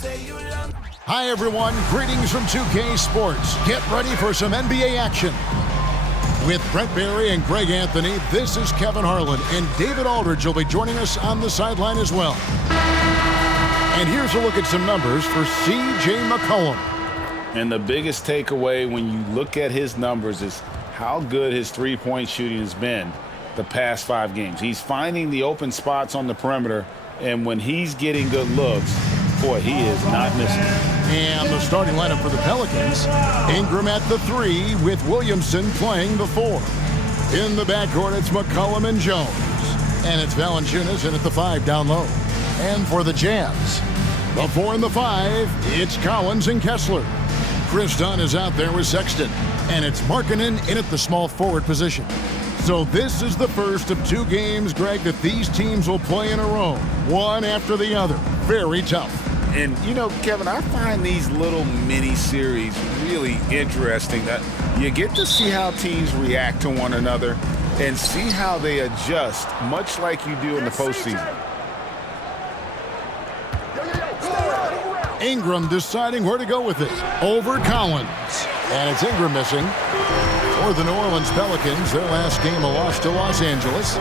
Hi, everyone. Greetings from 2K Sports. Get ready for some NBA action. With Brent Barry and Greg Anthony, this is Kevin Harlan, and David Aldridge will be joining us on the sideline as well. And here's a look at some numbers for C.J. McCollum. And the biggest takeaway when you look at his numbers is how good his three-point shooting has been the past 5 games. He's finding the open spots on the perimeter, and when he's getting good looks, boy, he is not missing. And the starting lineup for the Pelicans, Ingram at the 3 with Williamson playing the 4. In the backcourt, it's McCollum and Jones. And it's Valanciunas in at the 5 down low. And for the Jazz, the 4 and the 5, it's Collins and Kessler. Chris Dunn is out there with Sexton. And it's Markkanen in at the small forward position. So this is the first of 2 games, Greg, that these teams will play in a row, one after the other. Very tough. And, you know, Kevin, I find these little mini-series really interesting. That you get to see how teams react to one another and see how they adjust, much like you do in the postseason. Ingram deciding where to go with it. Over Collins. And it's Ingram missing. For the New Orleans Pelicans, their last game a loss to Los Angeles.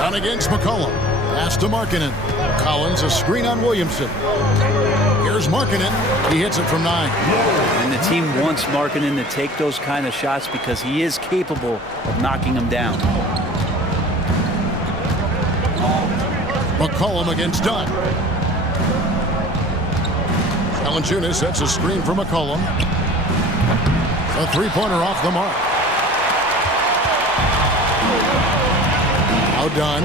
On against McCollum. Pass to Markkanen. Collins a screen on Williamson. Here's Markkanen. He hits it from 9. And the team wants Markkanen to take those kind of shots because he is capable of knocking them down. McCollum against Dunn. Valanciunas sets a screen for McCollum. A three-pointer off the mark. Now Dunn.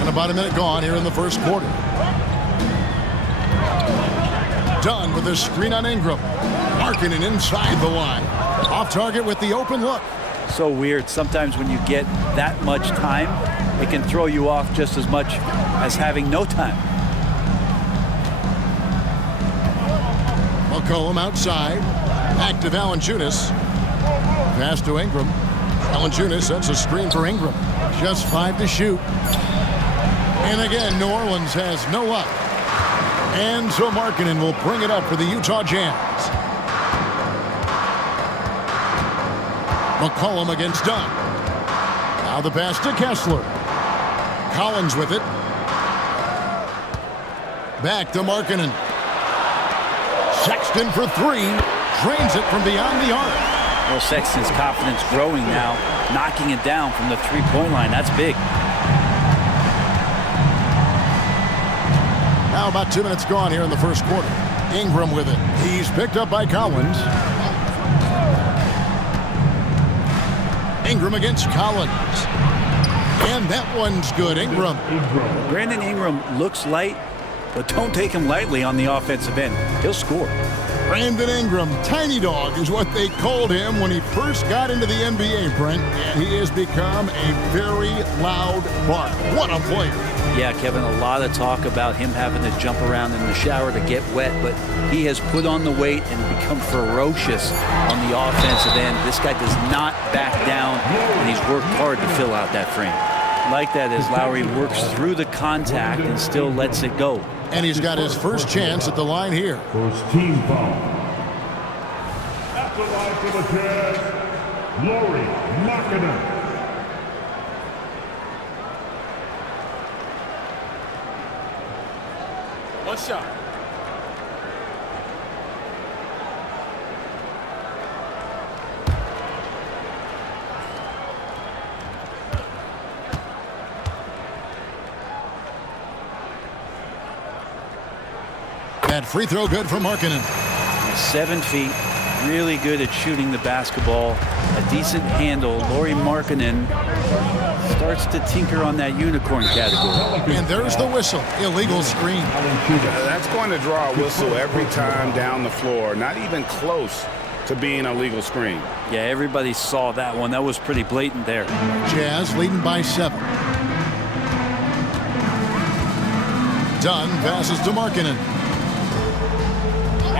And about a minute gone here in the first quarter. Dunn with a screen on Ingram. Markkanen inside the line. Off target with the open look. So weird. Sometimes when you get that much time, it can throw you off just as much as having no time. McCollum outside. Back to Valanciunas. Pass to Ingram. Valanciunas sets a screen for Ingram. Just 5 to shoot. And again, New Orleans has no luck. And so Markkanen will bring it up for the Utah Jazz. McCollum against Dunn. Now the pass to Kessler. Collins with it. Back to Markkanen. Sexton for 3. Drains it from beyond the arc. Well, Sexton's confidence growing now, knocking it down from the three-point line. That's big. Now about 2 minutes gone here in the first quarter. Ingram with it. He's picked up by Collins. Ingram against Collins. And that one's good. Ingram. Brandon Ingram looks light, but don't take him lightly on the offensive end. He'll score. Brandon Ingram, tiny dog is what they called him when he first got into the NBA, Brent. And he has become a very loud bark. What a player. Yeah, Kevin, a lot of talk about him having to jump around in the shower to get wet, but he has put on the weight and become ferocious on the offensive end. This guy does not back down, and he's worked hard to fill out that frame. Like that as Lowry works through the contact and still lets it go. And he's got his first chance at the line here. First team foul. At the line for the Jazz, Lauri Markkanen. One shot. That free throw good for Markkanen. 7 feet, really good at shooting the basketball. A decent handle. Lauri Markkanen starts to tinker on that unicorn category. And there's the whistle. Illegal screen. That's going to draw a whistle every time down the floor. Not even close to being a legal screen. Yeah, everybody saw that one. That was pretty blatant there. Jazz leading by 7. Dunn passes to Markkanen.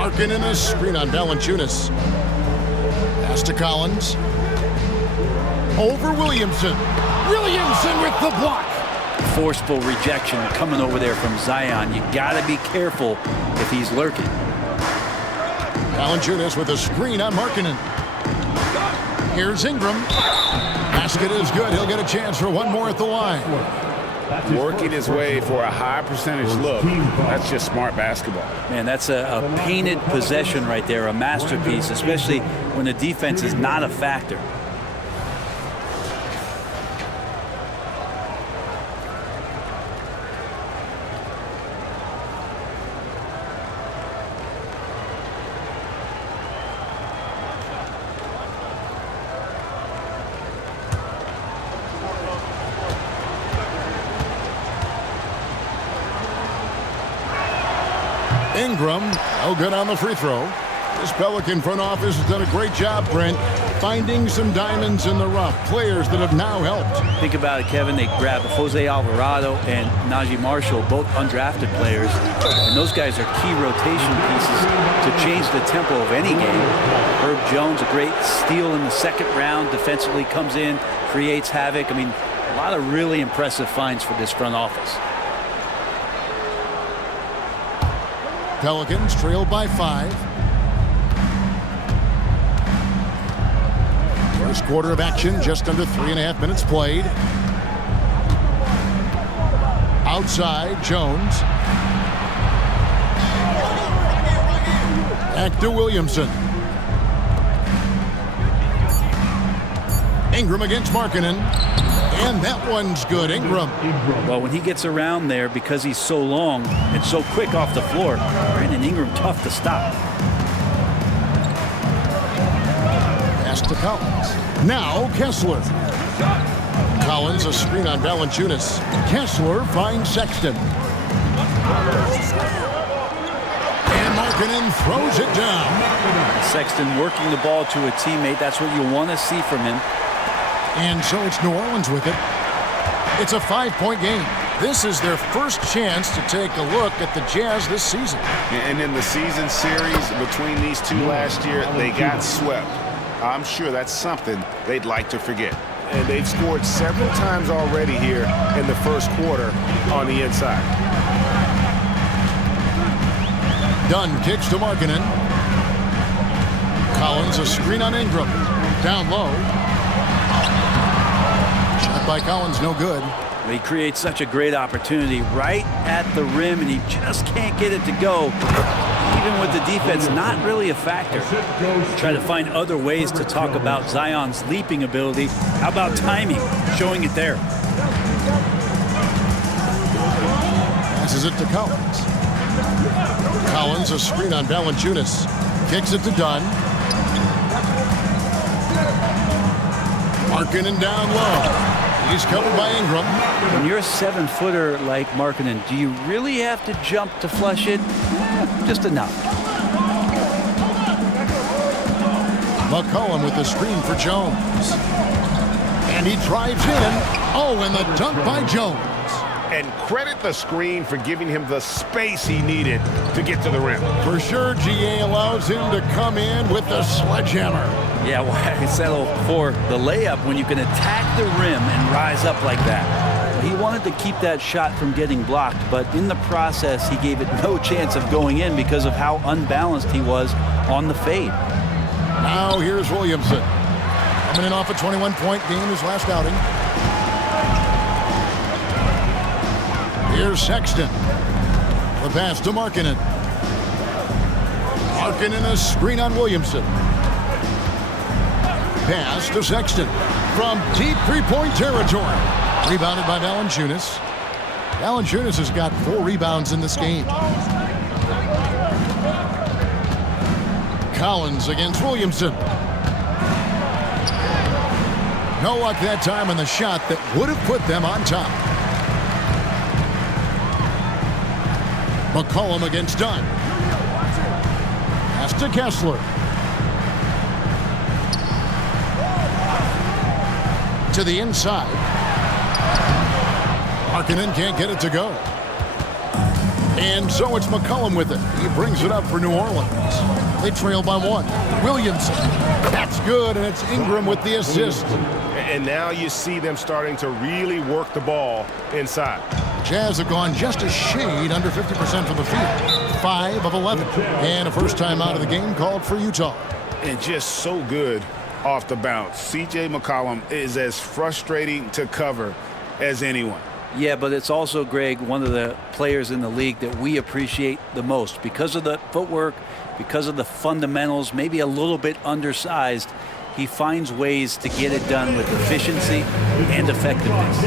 Markkanen a screen on Valanciunas. Pass to Collins. Over Williamson. Williamson with the block. Forceful rejection coming over there from Zion. You got to be careful if he's lurking. Valanciunas with a screen on Markkanen. Here's Ingram. Basket is good. He'll get a chance for one more at the line. Working his way for a high percentage look. That's just smart basketball. Man, that's a painted possession right there, a masterpiece, especially when the defense is not a factor. Ingram, no good on the free throw. This Pelican front office has done a great job, Brent, finding some diamonds in the rough. Players that have now helped. Think about it, Kevin. They grabbed Jose Alvarado and Najee Marshall, both undrafted players. And those guys are key rotation pieces to change the tempo of any game. Herb Jones, a great steal in the second round. Defensively comes in, creates havoc. I mean, a lot of really impressive finds for this front office. Pelicans trailed by 5. First quarter of action, just under 3.5 minutes played. Outside, Jones. Back to Williamson. Ingram against Markkanen. And that one's good. Ingram. Well, when he gets around there, because he's so long and so quick off the floor, Brandon Ingram tough to stop. Pass to Collins. Now Kessler. Collins a screen on Valanciunas. Kessler finds Sexton. And Markkanen throws it down. Sexton working the ball to a teammate. That's what you want to see from him. And so it's New Orleans with it. It's a 5-point game. This is their first chance to take a look at the Jazz this season. And in the season series between these two last year, they got swept. I'm sure that's something they'd like to forget. And they've scored several times already here in the first quarter on the inside. Dunn kicks to Markkanen. Collins a screen on Ingram. Down low. Shot by Collins, no good. He creates such a great opportunity right at the rim, and he just can't get it to go. Even with the defense not really a factor. Try to find other ways to talk about Zion's leaping ability. How about timing? Showing it there. Passes it to Collins. Collins a screen on Valanciunas. Kicks it to Dunn. Markkanen down low. He's covered by Ingram. When you're a 7-footer like Markkanen, do you really have to jump to flush it? Just enough. McCollum with the screen for Jones. And he drives in. Oh, and the dunk by Jones. And credit the screen for giving him the space he needed to get to the rim. For sure, GA allows him to come in with the sledgehammer. Yeah, why settle for the layup when you can attack the rim and rise up like that? He wanted to keep that shot from getting blocked, but in the process, he gave it no chance of going in because of how unbalanced he was on the fade. Now here's Williamson. Coming in off a 21-point game his last outing. Here's Sexton. The pass to Markkanen. Markkanen a screen on Williamson. Pass to Sexton from deep three-point territory. Rebounded by Valanciunas. Valanciunas has got 4 rebounds in this game. Collins against Williamson. No luck that time on the shot that would have put them on top. McCollum against Dunn. Pass to Kessler. To the inside. Markkanen can't get it to go. And so it's McCollum with it. He brings it up for New Orleans. They trail by 1. Williamson. That's good, and it's Ingram with the assist. And now you see them starting to really work the ball inside. Jazz have gone just a shade under 50% from the field. 5 of 11. And a first time out of the game called for Utah. And just so good off the bounce. C.J. McCollum is as frustrating to cover as anyone. Yeah, but it's also, Greg, one of the players in the league that we appreciate the most because of the footwork, because of the fundamentals, maybe a little bit undersized. He finds ways to get it done with efficiency and effectiveness.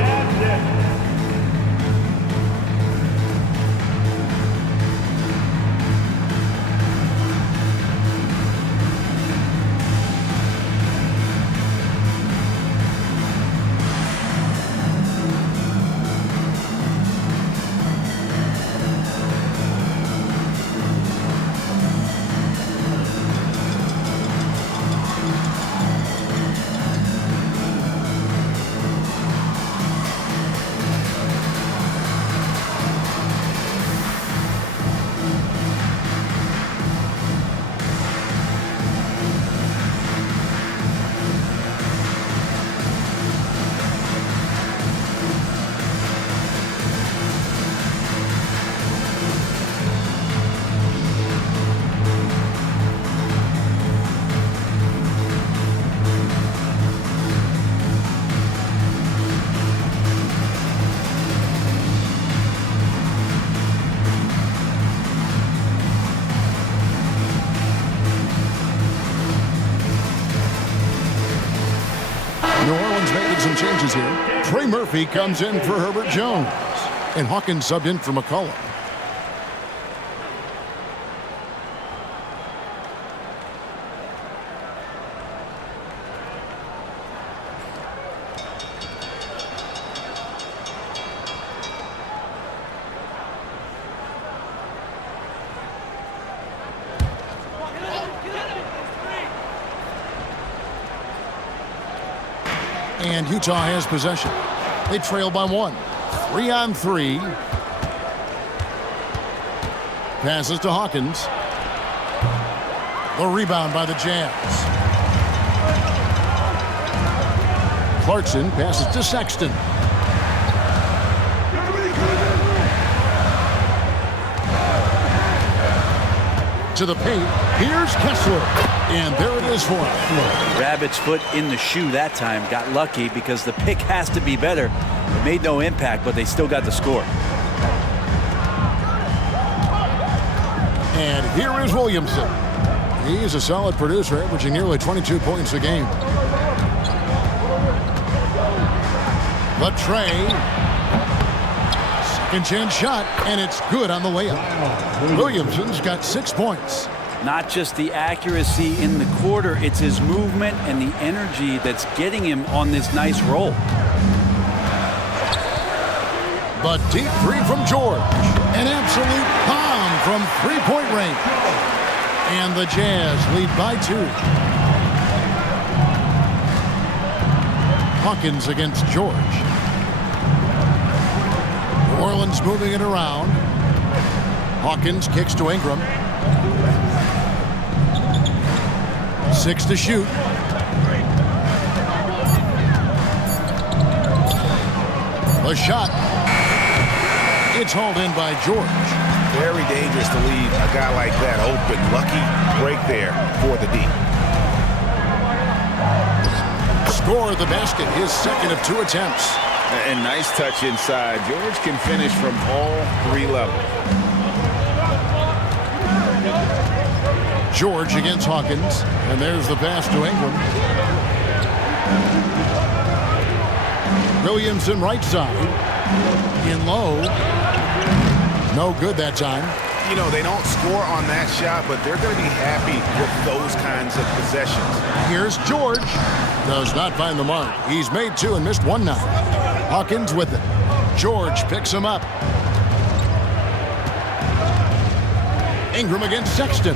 Some changes here. Trey Murphy comes in for Herbert Jones. And Hawkins subbed in for McCollum. And Utah has possession. They trail by 1. 3-on-3. Passes to Hawkins. The rebound by the Jazz. Clarkson passes to Sexton. To the paint. Here's Kessler. And there it is for him. Rabbit's foot in the shoe that time. Got lucky because the pick has to be better. It made no impact, but they still got the score. And here is Williamson. He's a solid producer, averaging nearly 22 points a game. But Trey. Second chance shot, and it's good on the layup. Williamson's got 6 points. Not just the accuracy in the quarter, it's his movement and the energy that's getting him on this nice roll. But deep three from George. An absolute bomb from three-point range. And the Jazz lead by 2. Hawkins against George. New Orleans moving it around. Hawkins kicks to Ingram. 6 to shoot. The shot. It's hauled in by George. Very dangerous to leave a guy like that open. Lucky break there for the D. Score of the basket, his second of 2 attempts. And nice touch inside. George can finish from all 3 levels. George against Hawkins, and there's the pass to Ingram. Williamson right side, in low. No good that time. You know, they don't score on that shot, but they're going to be happy with those kinds of possessions. Here's George. Does not find the mark. He's made 2 and missed 1 now. Hawkins with it. George picks him up. Ingram against Sexton.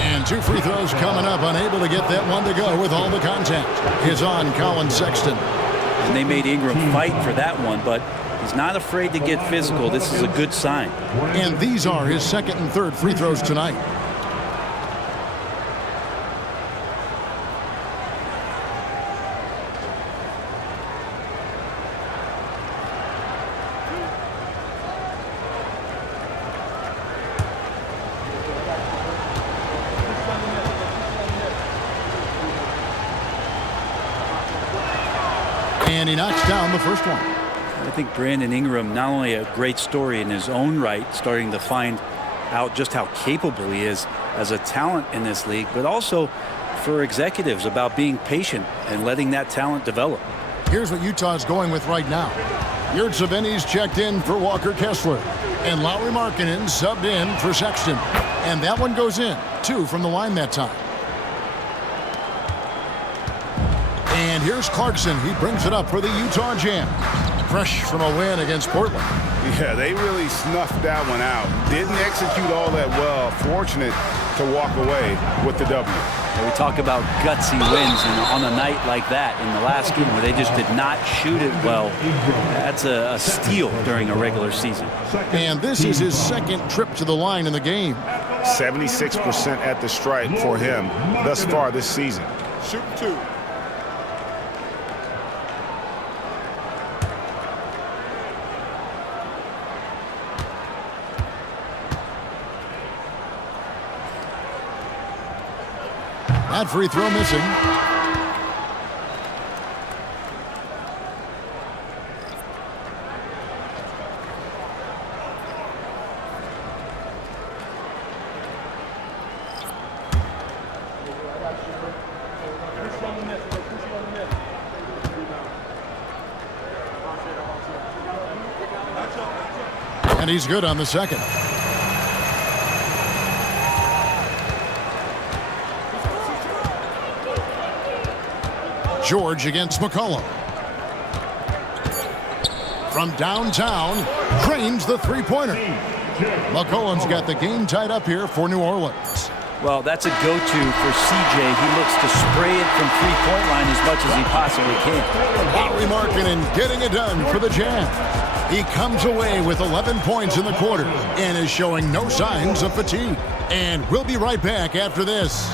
And 2 free throws coming up, unable to get that one to go with all the contact. Is on Colin Sexton. And they made Ingram fight for that one, but he's not afraid to get physical. This is a good sign. And these are his second and third free throws tonight. And he knocks down the first one. I think Brandon Ingram, not only a great story in his own right, starting to find out just how capable he is as a talent in this league, but also for executives about being patient and letting that talent develop. Here's what Utah's going with right now. Yurtseven's checked in for Walker Kessler. And Lauri Markkanen subbed in for Sexton. And that one goes in. 2 from the line that time. And here's Clarkson. He brings it up for the Utah Jazz. Fresh from a win against Portland. Yeah, they really snuffed that one out. Didn't execute all that well. Fortunate to walk away with the W. We talk about gutsy wins, and on a night like that in the last game where they just did not shoot it well, that's a steal during a regular season. And this is his second trip to the line in the game. 76% at the stripe for him thus far this season. Shoot 2. That free throw missing. And he's good on the second. George against McCollum. From downtown, drains the three-pointer. McCollum's got the game tied up here for New Orleans. Well, that's a go-to for CJ. He looks to spray it from three-point line as much as he possibly can. Lauri Markkanen getting it done for the Jazz. He comes away with 11 points in the quarter and is showing no signs of fatigue. And we'll be right back after this.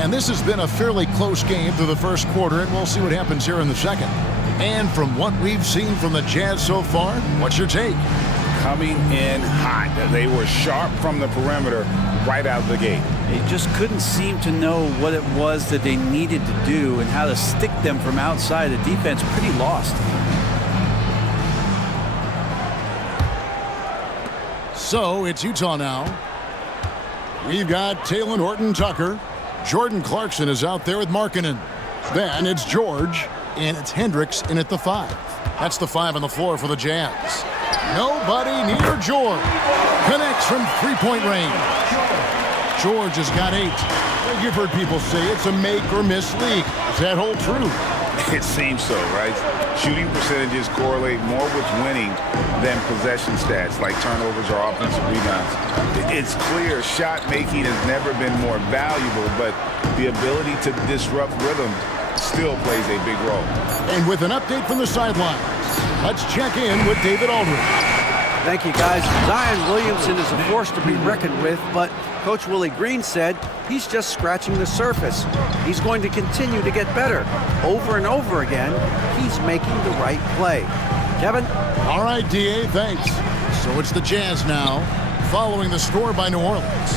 And this has been a fairly close game through the first quarter, and we'll see what happens here in the second. And from what we've seen from the Jazz so far, what's your take? Coming in hot. They were sharp from the perimeter right out of the gate. They just couldn't seem to know what it was that they needed to do and how to stick them from outside. The defense pretty lost. So it's Utah now. We've got Talen Horton-Tucker. Jordan Clarkson is out there with Markkanen. Then it's George, and it's Hendricks in at the 5. That's the 5 on the floor for the Jazz. Nobody near George. Connects from three-point range. George has got 8. You've heard people say it's a make-or-miss league. Does that hold true? It seems so, right? Shooting percentages correlate more with winning than possession stats like turnovers or offensive rebounds. It's clear shot making has never been more valuable, but the ability to disrupt rhythm still plays a big role. And with an update from the sidelines, let's check in with David Aldridge. Thank you, guys. Zion Williamson is a force to be reckoned with, but Coach Willie Green said he's just scratching the surface. He's going to continue to get better. Over and over again, he's making the right play. Kevin? All right, D.A., thanks. So it's the Jazz now, following the score by New Orleans.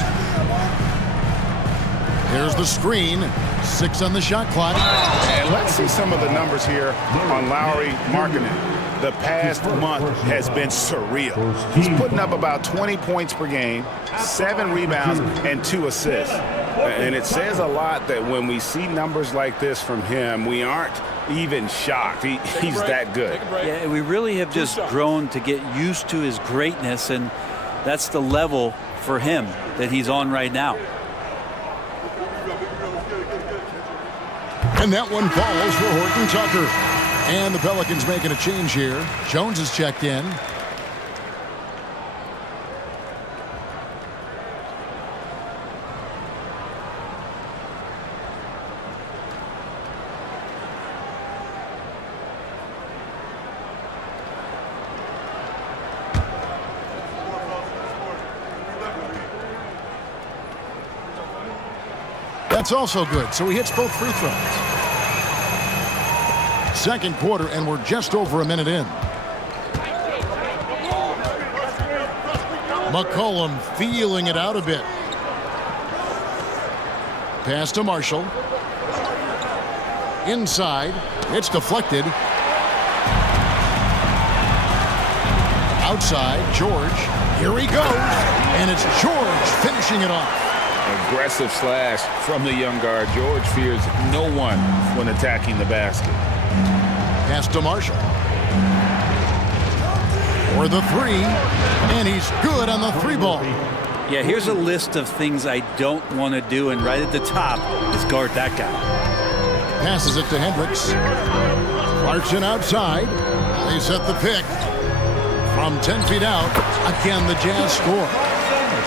Here's the screen. 6 on the shot clock. And let's see some of the numbers here on Lauri Markkanen. The past month has been surreal. He's putting up about 20 points per game, 7 rebounds, and 2 assists. And it says a lot that when we see numbers like this from him, we aren't even shocked. He's that good. Yeah, we really have just grown to get used to his greatness, and that's the level for him that he's on right now. And that one falls for Horton-Tucker. And the Pelicans making a change here. Jones is checked in. That's also good, so he hits both free throws. Second quarter, and we're just over a minute in. McCollum feeling it out a bit. Pass to Marshall. Inside. It's deflected. Outside, George. Here he goes. And it's George finishing it off. Aggressive slash from the young guard. George fears no one when attacking the basket. Pass to Marshall. For the three. And he's good on the three ball. Yeah, here's a list of things I don't want to do, and right at the top is guard that guy. Passes it to Hendricks. Clarkson outside. They set the pick. From 10 feet out, again the Jazz score.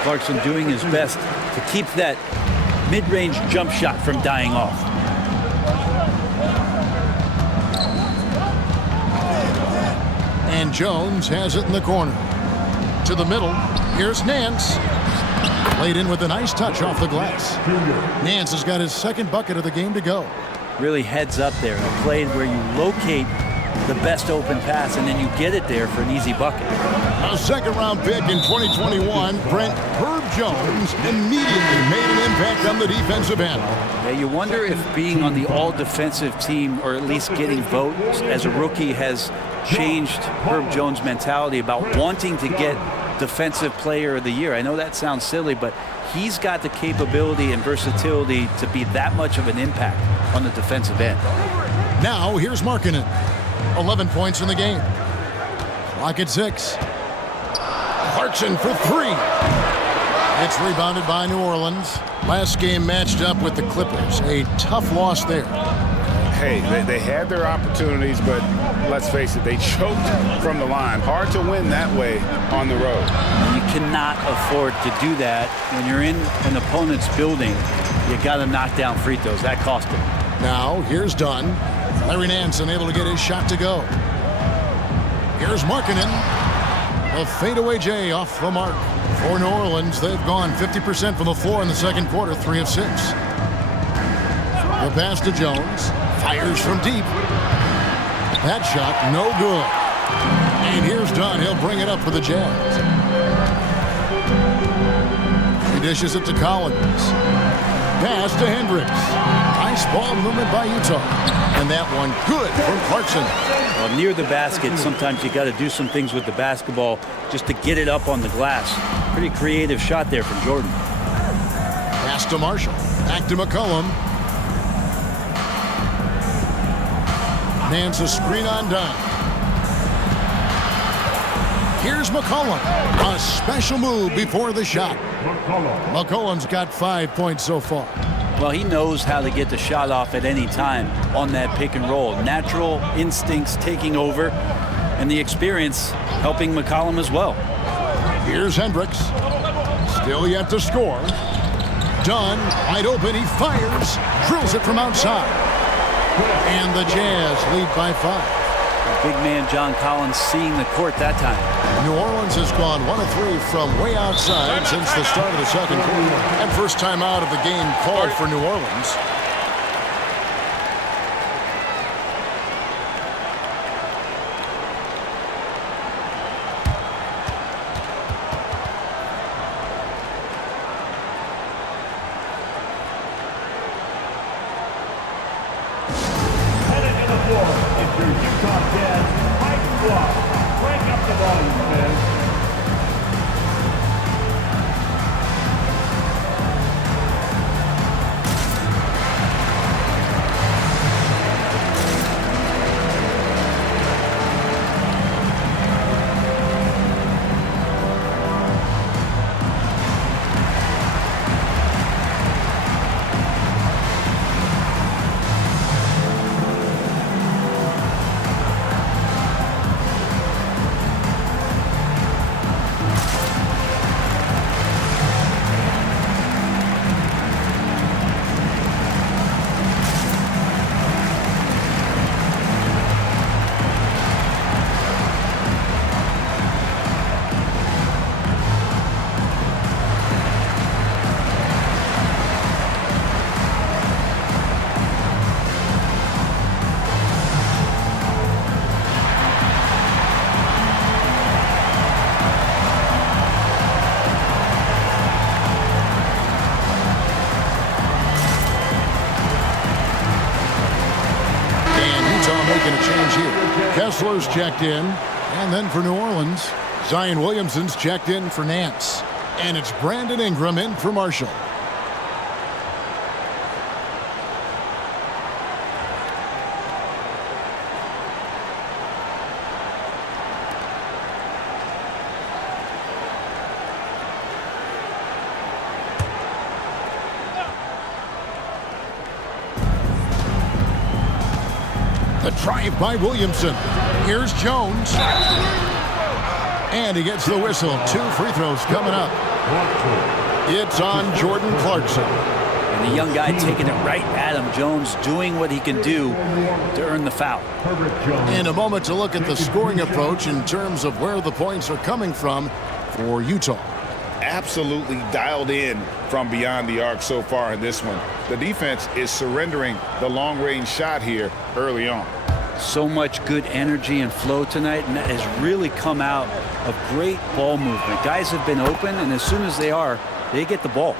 Clarkson doing his best to keep that mid-range jump shot from dying off. And Jones has it in the corner. To the middle. Here's Nance. Laid in with a nice touch off the glass. Nance has got his second bucket of the game to go. Really heads up there. A play where you locate the best open pass and then you get it there for an easy bucket. A second-round pick in 2021, Brent Herb Jones immediately made an impact on the defensive end. Yeah, you wonder if being on the all-defensive team, or at least getting votes as a rookie, has changed Herb Jones' mentality about wanting to get Defensive Player of the Year. I know that sounds silly, but he's got the capability and versatility to be that much of an impact on the defensive end. Now, here's Markkanen. 11 points in the game. Clock at 6. Clarkson for three. It's rebounded by New Orleans. Last game matched up with the Clippers. A tough loss there. Hey, they had their opportunities, but let's face it, they choked from the line. Hard to win that way on the road. You cannot afford to do that when you're in an opponent's building. You got to knock down free throws. That cost him. Now, here's Dunn. Larry Nance unable to get his shot to go. Here's Markkanen. A fadeaway J off the mark. For New Orleans, they've gone 50% from the floor in the second quarter, 3 of 6. The pass to Jones. Fires from deep. That shot, no good. And here's Dunn. He'll bring it up for the Jazz. He dishes it to Collins. Pass to Hendricks. Nice ball movement by Utah. And that one good from Clarkson. Well, near the basket, sometimes you got to do some things with the basketball just to get it up on the glass. Pretty creative shot there from Jordan. Pass to Marshall. Back to McCollum. Nance a screen on Dunn. Here's McCollum. A special move before the shot. McCollum's got 5 points so far. Well, he knows how to get the shot off at any time on that pick and roll. Natural instincts taking over, and the experience helping McCollum as well. Here's Hendricks. Still yet to score. Dunn, wide open, he fires. Drills it from outside. And the Jazz lead by 5. Big man John Collins seeing the court that time. New Orleans has gone 1 of 3 from way outside since the start of the second quarter. And first time out of the game called for New Orleans. Headed to the floor, it's your Utah Jazz Mike Squad. Crank up the volume, fans. change here. Kessler's checked in. And then for New Orleans, Zion Williamson's checked in for Nance. And it's Brandon Ingram in for Marshall. The drive by Williamson. Here's Jones. And he gets the whistle. 2 free throws coming up. It's on Jordan Clarkson. And the young guy taking it right at him. Jones doing what he can do to earn the foul. In a moment to look at the scoring approach in terms of where the points are coming from for Utah. Absolutely dialed in from beyond the arc so far in this one. The defense is surrendering the long-range shot here early on. So much good energy and flow tonight, and that has really come out of great ball movement. Guys have been open, and as soon as they are, they get the ball.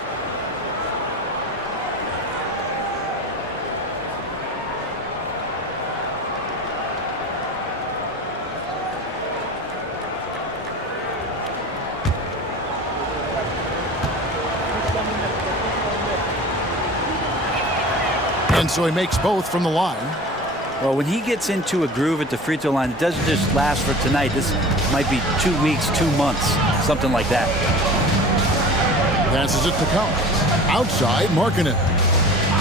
And so he makes both from the line. Well, when he gets into a groove at the free throw line, it doesn't just last for tonight. This might be 2 weeks, 2 months, something like that. Passes it to Collins. Outside, Markkanen.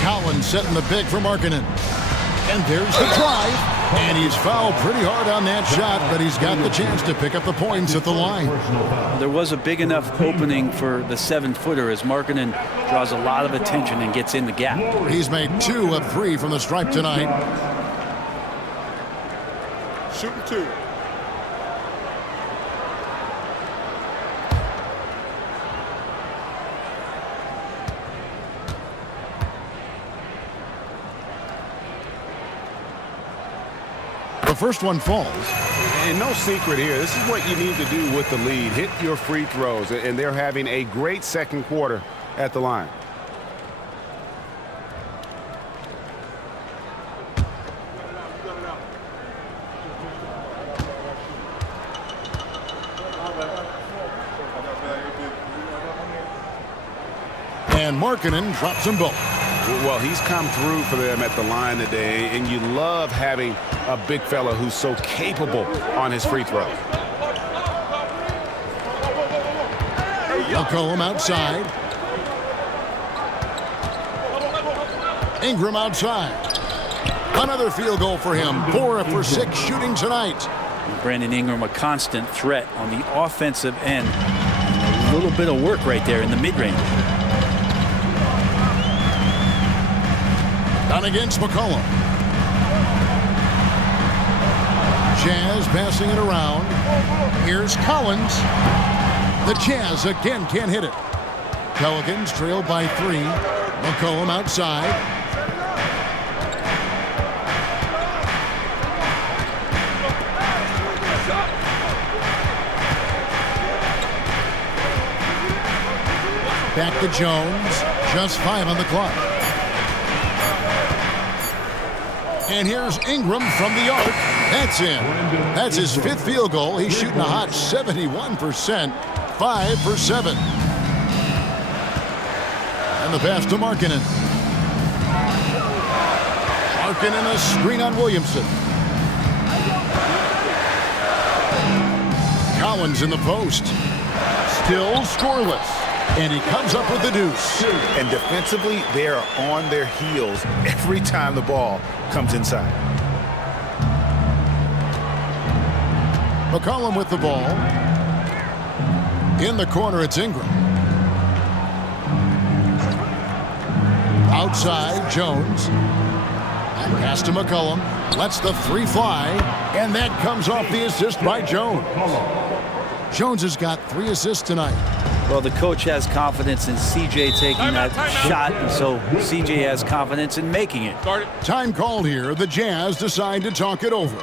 Collins setting the big for Markkanen. And there's the drive. And he's fouled pretty hard on that shot, but he's got the chance to pick up the points at the line. There was a big enough opening for the 7-footer as Markkanen draws a lot of attention and gets in the gap. He's made 2 of 3 from the stripe tonight. Shooting 2. The first one falls. And no secret here. This is what you need to do with the lead. Hit your free throws. And they're having a great second quarter at the line. And Markkanen drops them both. Well, he's come through for them at the line today, and you love having a big fella who's so capable on his free throws. McCollum outside. Ingram outside. Another field goal for him. 4 for 6 shooting tonight. Brandon Ingram, a constant threat on the offensive end. A little bit of work right there in the mid-range. Down against McCollum. Jazz passing it around. Here's Collins. The Jazz again can't hit it. Pelicans trail by 3. McCollum outside. Back to Jones. Just 5 on the clock. And here's Ingram from the arc. That's in. That's his 5th field goal. He's shooting a hot 71%. 5 for 7. And the pass to Markkanen. Markkanen a screen on Williamson. Collins in the post. Still scoreless. And he comes up with the deuce. And defensively, they are on their heels every time the ball comes inside. McCollum with the ball. In the corner, it's Ingram. Outside, Jones. Pass to McCollum. Lets the 3 fly. And that comes off the assist by Jones. Jones has got 3 assists tonight. Well, the coach has confidence in CJ taking that shot, and so CJ has confidence in making it. Time called here. The Jazz decide to talk it over.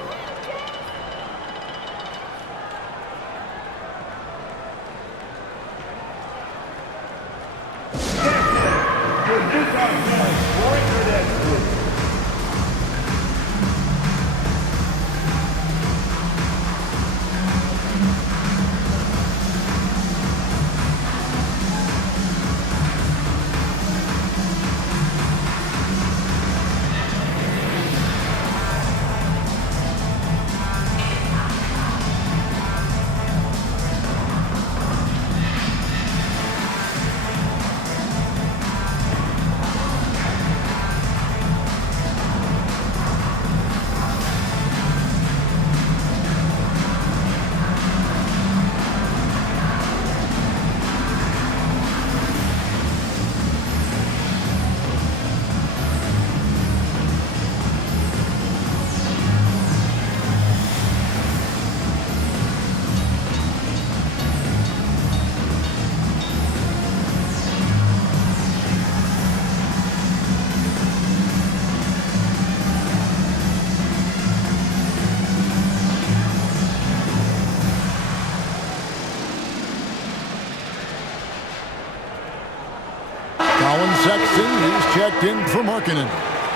Colin Sexton, he's checked in for Markkanen.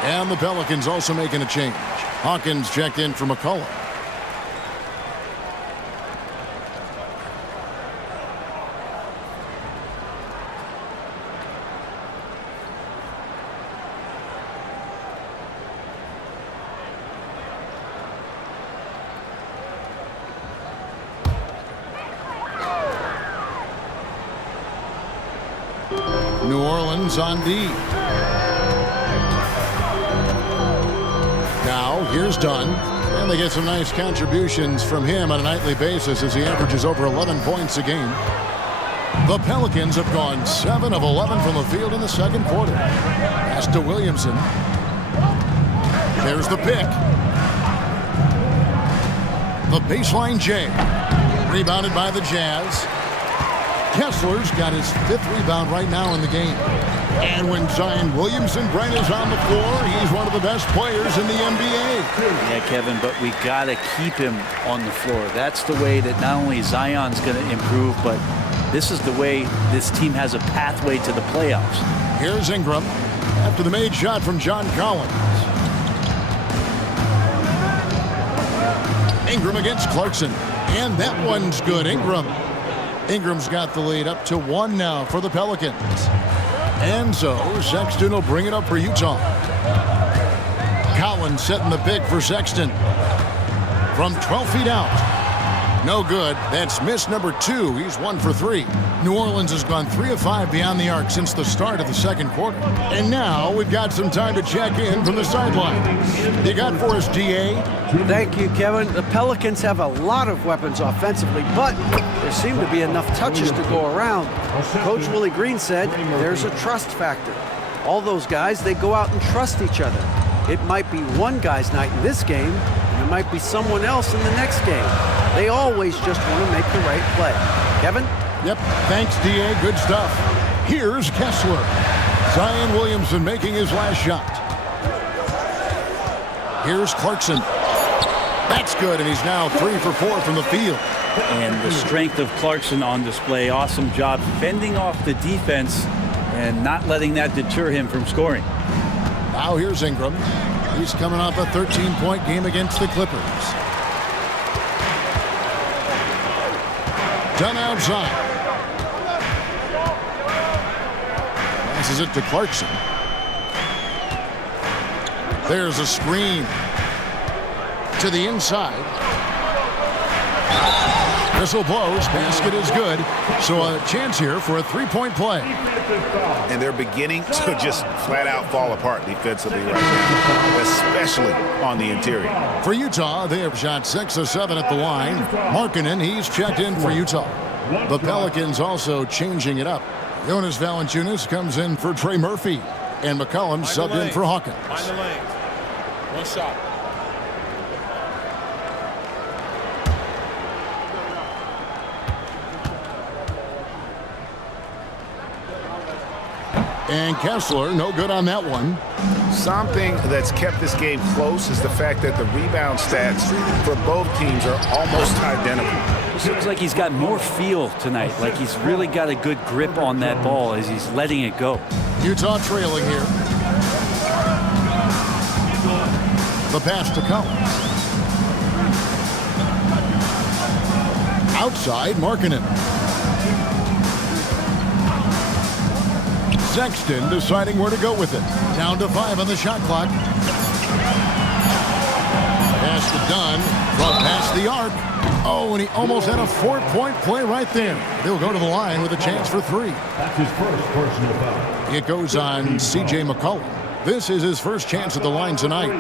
And the Pelicans also making a change. Hawkins checked in for McCollum. New Orleans on D. Now, here's Dunn. And they get some nice contributions from him on a nightly basis as he averages over 11 points a game. The Pelicans have gone 7 of 11 from the field in the second quarter. Pass to Williamson. There's the pick. The baseline J. Rebounded by the Jazz. Kessler's got his 5th rebound right now in the game. And when Zion Williamson-Brent is on the floor, he's one of the best players in the NBA. Yeah, Kevin, but we got to keep him on the floor. That's the way that not only Zion's going to improve, but this is the way this team has a pathway to the playoffs. Here's Ingram after the made shot from John Collins. Ingram against Clarkson. And that one's good. Ingram's got the lead up to 1 now for the Pelicans. And so Sexton will bring it up for Utah. Collins setting the pick for Sexton. From 12 feet out. No good. That's miss number 2. He's 1 for 3. New Orleans has gone 3 of 5 beyond the arc since the start of the second quarter. And now we've got some time to check in from the sideline. You got for us, DA? Thank you, Kevin. The Pelicans have a lot of weapons offensively, but there seem to be enough touches to go around. Coach Willie Green said there's a trust factor. All those guys, they go out and trust each other. It might be one guy's night in this game, and it might be someone else in the next game. They always just want to make the right play. Kevin? Yep, thanks, DA. Good stuff. Here's Kessler. Zion Williamson making his last shot. Here's Clarkson. That's good, and he's now 3 for 4 from the field. And the strength of Clarkson on display. Awesome job fending off the defense and not letting that deter him from scoring. Now here's Ingram. He's coming off a 13-point game against the Clippers. Done outside. Passes it to Clarkson. There's a screen. To the inside. Whistle blows. Basket is good. So a chance here for a 3-point play. And they're beginning to just flat out fall apart defensively right now, especially on the interior. For Utah, they have shot 6 of 7 at the line. Markkanen, he's checked in for Utah. The Pelicans also changing it up. Jonas Valanciunas comes in for Trey Murphy. And McCollum subbed in for Hawkins. Find the lane. One shot. And Kessler, no good on that one. Something that's kept this game close is the fact that the rebound stats for both teams are almost identical. It looks like he's got more feel tonight, like he's really got a good grip on that ball as he's letting it go. Utah trailing here. The pass to Collins. Outside, Markkanen. Sexton deciding where to go with it. Down to 5 on the shot clock. Pass to Dunn from past the arc. Oh, and he almost had a 4-point play right there. He'll go to the line with a chance for 3. That's his first personal foul. It goes on C.J. McCollum. This is his first chance at the line tonight.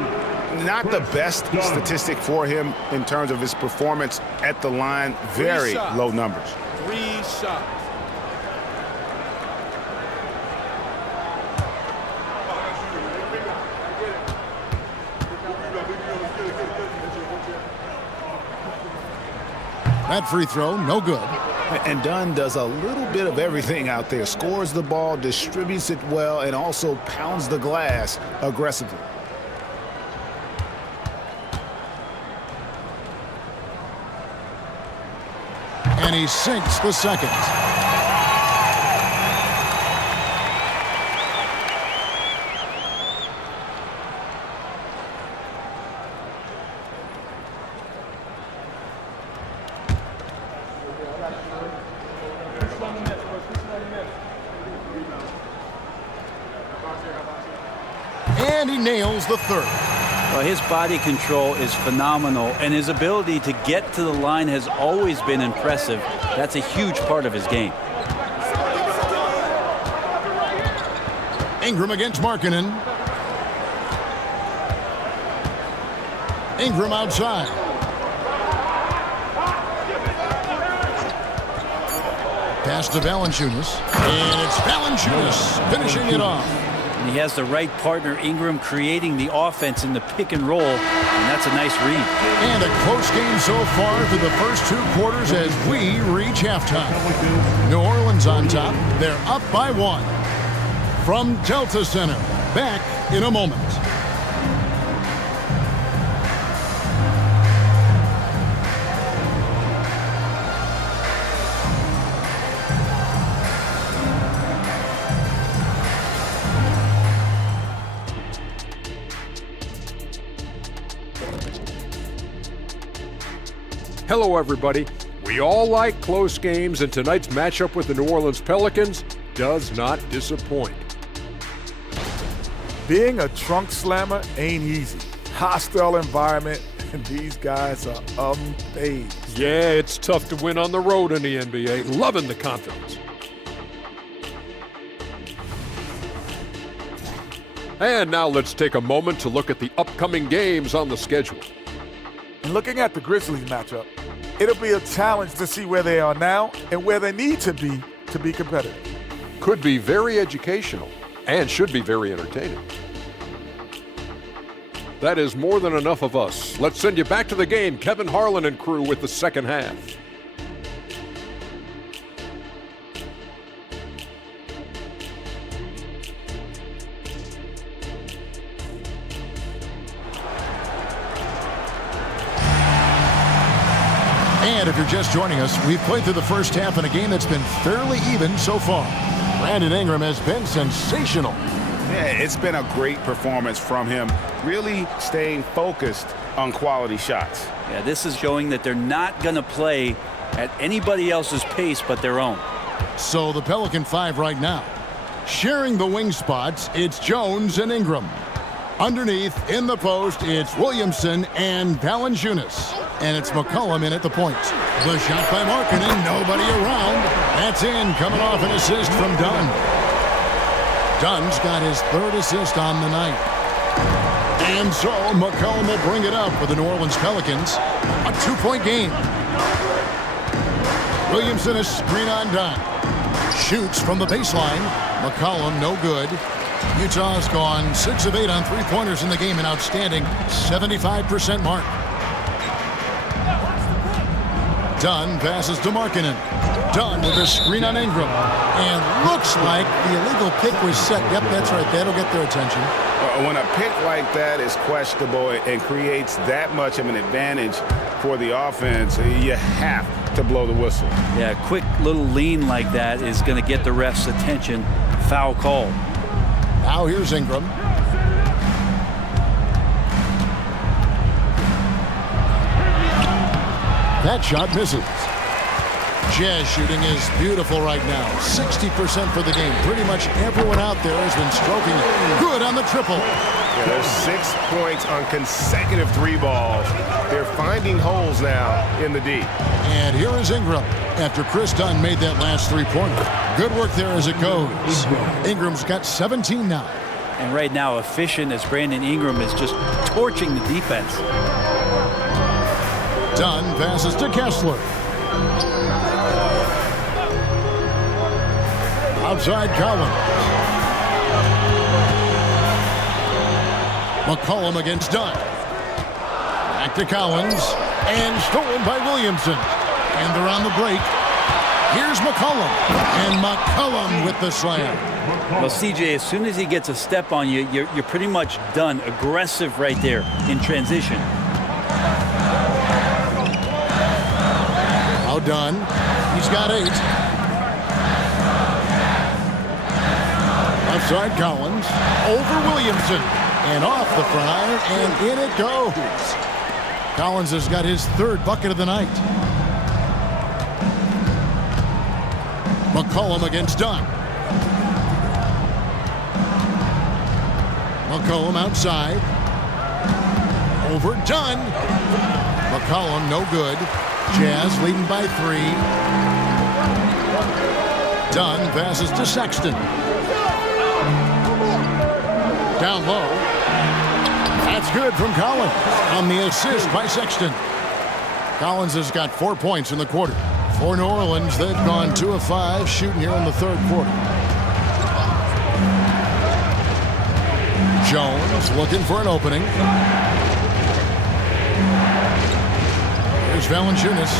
Not the best statistic for him in terms of his performance at the line. Very low numbers. 3 shots. That free throw, no good. And Dunn does a little bit of everything out there. Scores the ball, distributes it well, and also pounds the glass aggressively. And he sinks the second. And he nails the third. Well, his body control is phenomenal, and his ability to get to the line has always been impressive. That's a huge part of his game. Ingram against Markkanen. Ingram outside. Pass to Valanciunas. And it's Valanciunas finishing it off. And he has the right partner, Ingram, creating the offense in the pick and roll, and that's a nice read. And a close game so far for the first 2 quarters as we reach halftime. New Orleans on top. They're up by 1. From Delta Center, back in a moment. Hello, everybody. We all like close games, and tonight's matchup with the New Orleans Pelicans does not disappoint. Being a trunk slammer ain't easy. Hostile environment, and these guys are unfazed. Yeah, it's tough to win on the road in the NBA. Loving the confidence. And now let's take a moment to look at the upcoming games on the schedule. And looking at the Grizzlies matchup, it'll be a challenge to see where they are now and where they need to be competitive. Could be very educational and should be very entertaining. That is more than enough of us. Let's send you back to the game, Kevin Harlan and crew, with the second half. And if you're just joining us, we've played through the first half in a game that's been fairly even so far. Brandon Ingram has been sensational. Yeah, it's been a great performance from him, really staying focused on quality shots. Yeah, this is showing that they're not going to play at anybody else's pace but their own. So the Pelican 5 right now. Sharing the wing spots, it's Jones and Ingram. Underneath, in the post, it's Williamson and Valanciunas. And it's McCollum in at the point. The shot by Markkanen, nobody around. That's in, coming off an assist from Dunn. Dunn's got his 3rd assist on the night. And so McCollum will bring it up for the New Orleans Pelicans. A 2-point game. Williamson a screen on Dunn. Shoots from the baseline. McCollum no good. Utah's gone 6 of 8 on 3-pointers in the game, an outstanding 75% mark. Dunn passes to Markkanen. Dunn with a screen on Ingram. And looks like the illegal pick was set. Yep, that's right. That'll get their attention. When a pick like that is questionable and creates that much of an advantage for the offense, you have to blow the whistle. Yeah, a quick little lean like that is going to get the ref's attention. Foul call. Now here's Ingram. That shot misses. Jazz shooting is beautiful right now. 60% for the game. Pretty much everyone out there has been stroking it. Good on the triple. Yeah, there's 6 points on consecutive 3 balls. They're finding holes now in the D. And here is Ingram after Chris Dunn made that last 3-pointer. Good work there as it goes. Ingram's got 17 now. And right now, efficient as Brandon Ingram is just torching the defense. Dunn passes to Kessler. Outside Collins. McCollum against Dunn. Back to Collins. And stolen by Williamson. And they're on the break. Here's McCollum. And McCollum with the slam. Well, CJ, as soon as he gets a step on you, you're pretty much done. Aggressive right there in transition. Now Dunn. He's got 8. Left side Collins. Over Williamson. And off the front iron. And in it goes. Collins has got his 3rd bucket of the night. McCollum against Dunn. McCollum outside. Over Dunn. McCollum no good. Jazz leading by 3. Dunn passes to Sexton. Down low. That's good from Collins on the assist by Sexton. Collins has got 4 points in the quarter. For New Orleans, they've gone 2 of 5 shooting here in the third quarter. Jones looking for an opening. Here's Valanciunas.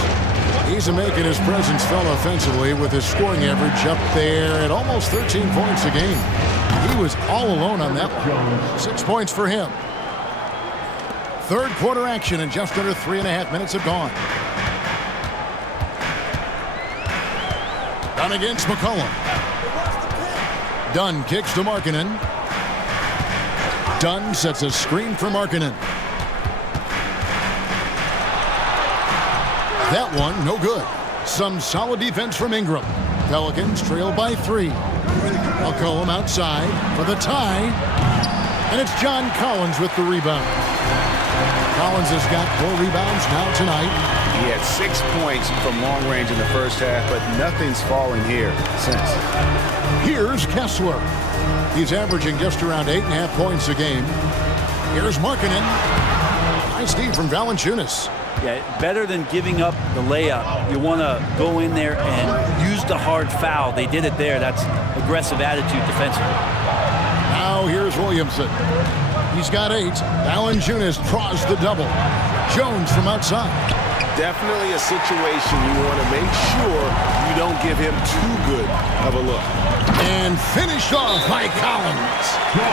He's making his presence felt offensively with his scoring average up there at almost 13 points a game. He was all alone on that one. 6 points for him. Third quarter action, and just under 3.5 minutes have gone. Dunn against McCollum. Dunn kicks to Markkanen. Dunn sets a screen for Markkanen. That one, no good. Some solid defense from Ingram. Pelicans trail by 3. McCollum outside for the tie. And it's John Collins with the rebound. Collins has got 4 rebounds now tonight. He had 6 points from long range in the first half, but nothing's falling here since. Here's Kessler. He's averaging just around 8.5 points a game. Here's Markkanen. Nice D from Valanciunas. Yeah, better than giving up the layup. You want to go in there and use the hard foul. They did it there. That's aggressive attitude defensively. Now here's Williamson. He's got 8. Valanciunas draws the double. Jones from outside. Definitely a situation you want to make sure you don't give him too good of a look. And finished off by Collins.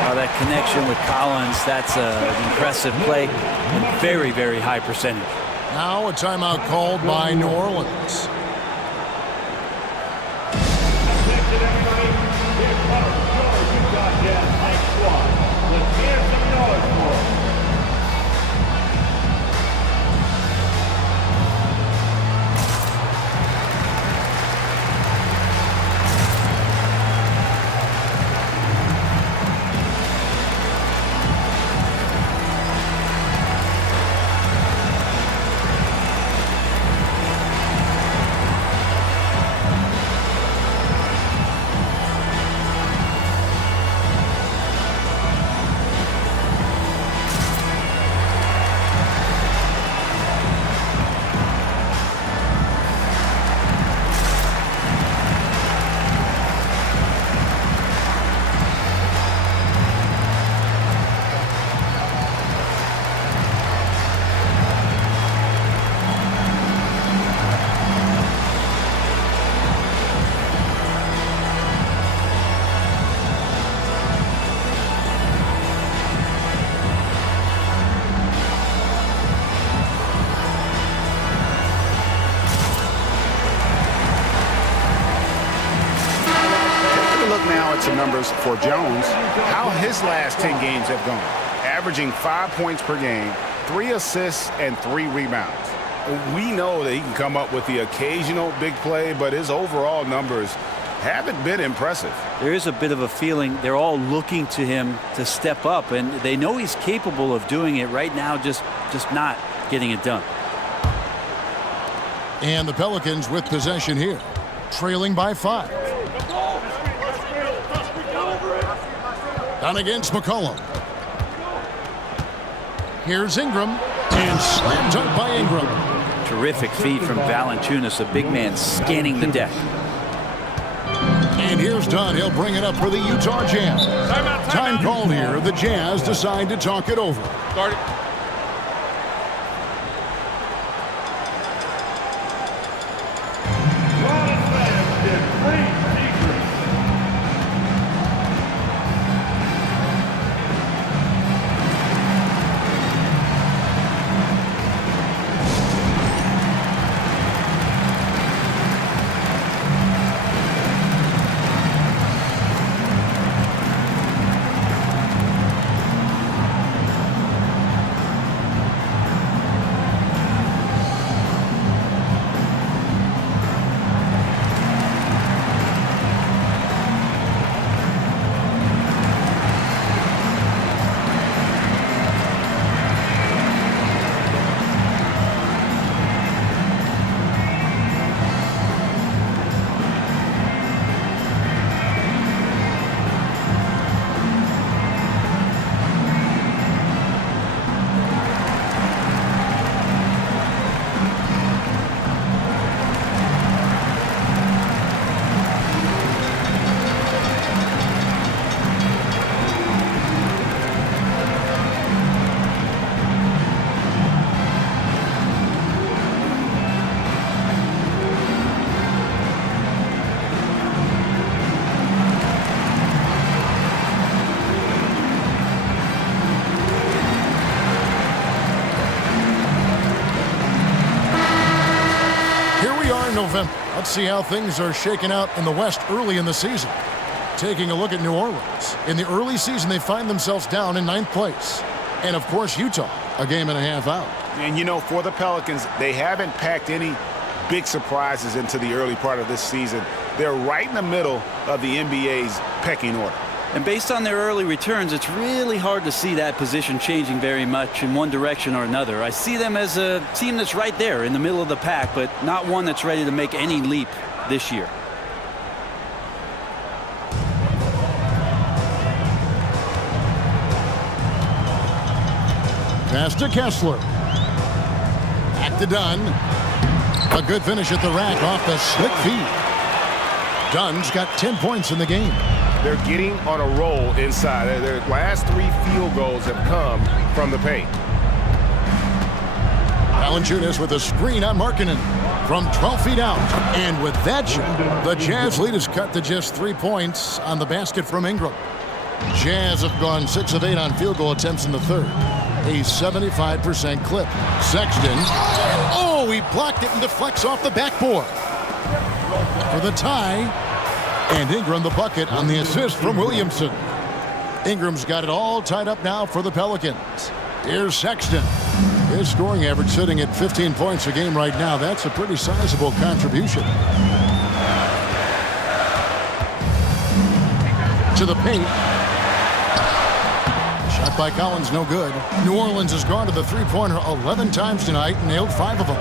Oh, that connection with Collins, that's an impressive play and very, very high percentage. Now a timeout called by New Orleans. Attention, everybody. Here comes your Utah Jazz Night Squad. Let's hear some noise for them. Some numbers for Jones, how his last 10 games have gone. Averaging 5 points per game, 3 assists, and 3 rebounds. We know that he can come up with the occasional big play, but his overall numbers haven't been impressive. There is a bit of a feeling they're all looking to him to step up, and they know he's capable of doing it right now, just not getting it done. And the Pelicans with possession here, trailing by 5. Down against McCollum. Here's Ingram, and slam dunk by Ingram. Terrific feed from Valanciunas, a big man scanning the deck. And here's Dunn. He'll bring it up for the Utah Jazz. Time called here. The Jazz decide to talk it over. Start it. in November. Let's see how things are shaking out in the West early in the season. Taking a look at New Orleans. In the early season, they find themselves down in 9th place. And, of course, Utah, a game and a half out. And, you know, for the Pelicans, they haven't packed any big surprises into the early part of this season. They're right in the middle of the NBA's pecking order. And based on their early returns, it's really hard to see that position changing very much in one direction or another. I see them as a team that's right there in the middle of the pack, but not one that's ready to make any leap this year. Pass to Kessler. Back to Dunn. A good finish at the rack off the slick feed. Dunn's got 10 points in the game. They're getting on a roll inside. Their last 3 field goals have come from the paint. Valanciunas with a screen on Markkanen from 12 feet out. And with that shot, the Jazz lead is cut to just 3 points on the basket from Ingram. Jazz have gone 6 of 8 on field goal attempts in the third. A 75% clip. Sexton. Oh, he blocked it and deflects off the backboard. For the tie. And Ingram the bucket on the assist from Williamson. Ingram's got it all tied up now for the Pelicans. Here's Sexton. His scoring average sitting at 15 points a game right now. That's a pretty sizable contribution. To the paint. Shot by Collins, no good. New Orleans has gone to the three-pointer 11 times tonight and nailed 5 of them.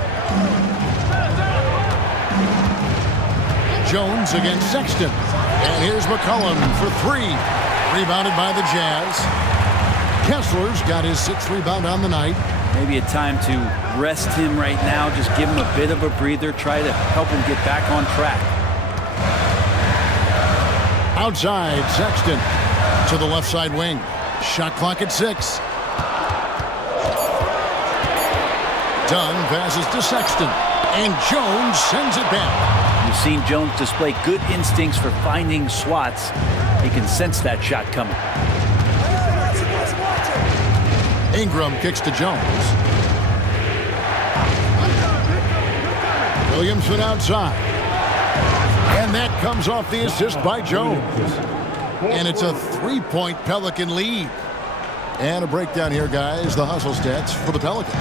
Jones against Sexton. And here's McCollum for 3. Rebounded by the Jazz. Kessler's got his 6th rebound on the night. Maybe a time to rest him right now. Just give him a bit of a breather. Try to help him get back on track. Outside, Sexton to the left side wing. Shot clock at 6. Dunn passes to Sexton. And Jones sends it back. You've seen Jones display good instincts for finding swats. He can sense that shot coming. Ingram kicks to Jones. Williamson outside. And that comes off the assist by Jones. And it's a 3-point Pelican lead. And a breakdown here, guys. The hustle stats for the Pelicans.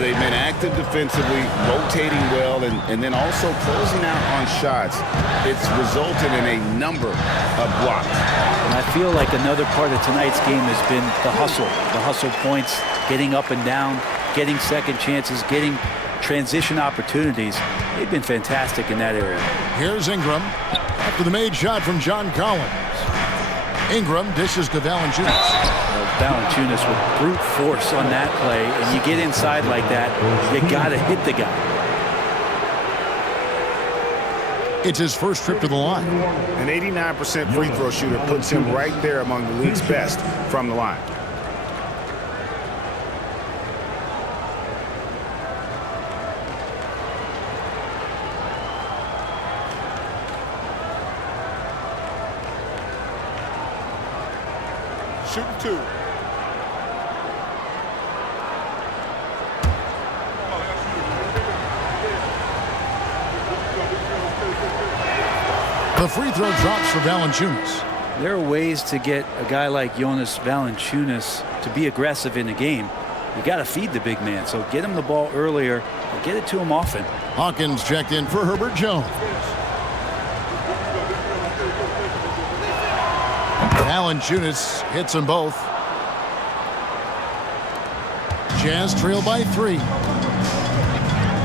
They've been active defensively, rotating well, and then also closing out on shots. It's resulted in a number of blocks. And I feel like another part of tonight's game has been the hustle points, getting up and down, getting second chances, getting transition opportunities. They've been fantastic in that area. Here's Ingram after the made shot from John Collins. Ingram dishes to Valanciunas. Valanciunas with brute force on that play, and you get inside like that, you gotta hit the guy. It's his first trip to the line. An 89% free throw shooter puts him right there among the league's best from the line. Shooting 2. The free throw drops for Valanciunas. There are ways to get a guy like Jonas Valanciunas to be aggressive in the game. You got to feed the big man, so get him the ball earlier and get it to him often. Hawkins checked in for Herbert Jones. Valanciunas hits them both. Jazz trail by 3.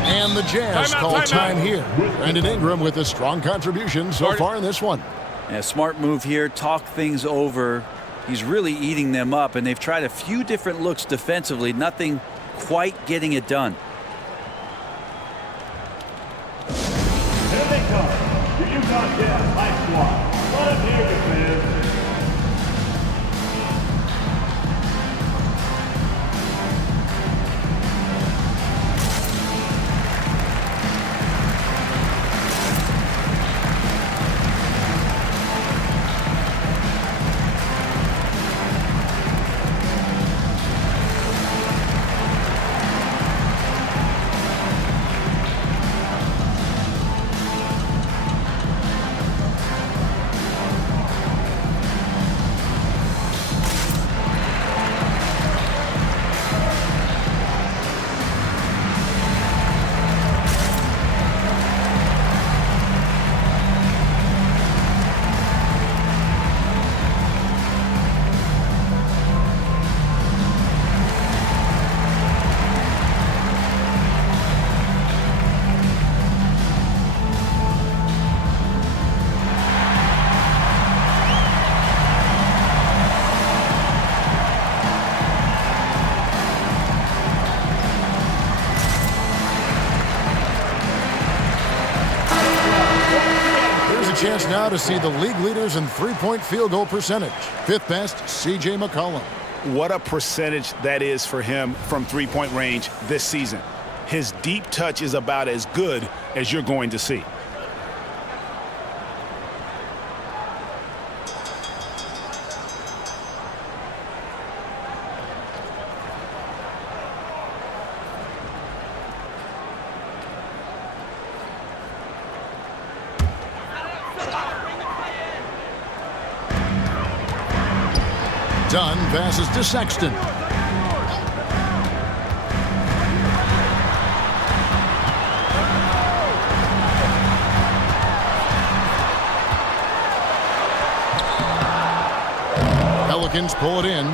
And the Jazz call time here. Brandon Ingram with a strong contribution so far in this one. Yeah, smart move here. Talk things over. He's really eating them up, and they've tried a few different looks defensively. Nothing quite getting it done. Here they come. The Utah Jazz high squad. Let them hear you, man. chance now to see the league leaders in three-point field goal percentage. Fifth best, C.J. McCollum. What a percentage that is for him from three-point range this season. His deep touch is about as good as you're going to see. Dunn passes to Sexton. Pelicans pull it in.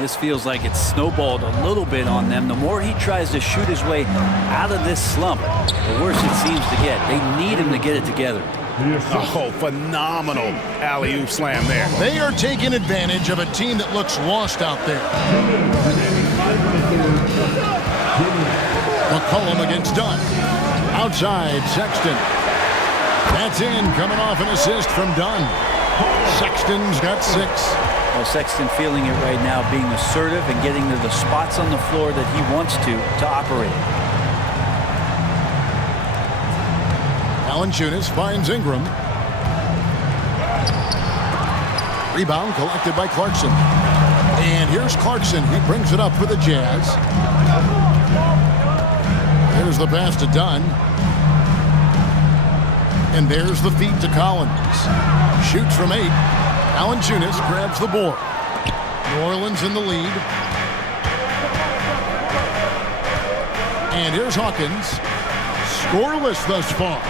This feels like it's snowballed a little bit on them. The more he tries to shoot his way out of this slump, the worse it seems to get. They need him to get it together. Oh, phenomenal alley-oop slam there. They are taking advantage of a team that looks lost out there. McCollum against Dunn. Outside, Sexton. That's in, coming off an assist from Dunn. Sexton's got 6. Well, Sexton feeling it right now, being assertive and getting to the spots on the floor that he wants to operate. Valanciunas finds Ingram. Rebound collected by Clarkson. And here's Clarkson. He brings it up for the Jazz. There's the pass to Dunn. And there's the feed to Collins. Shoots from 8. Valanciunas grabs the board. New Orleans in the lead. And here's Hawkins. Scoreless thus far.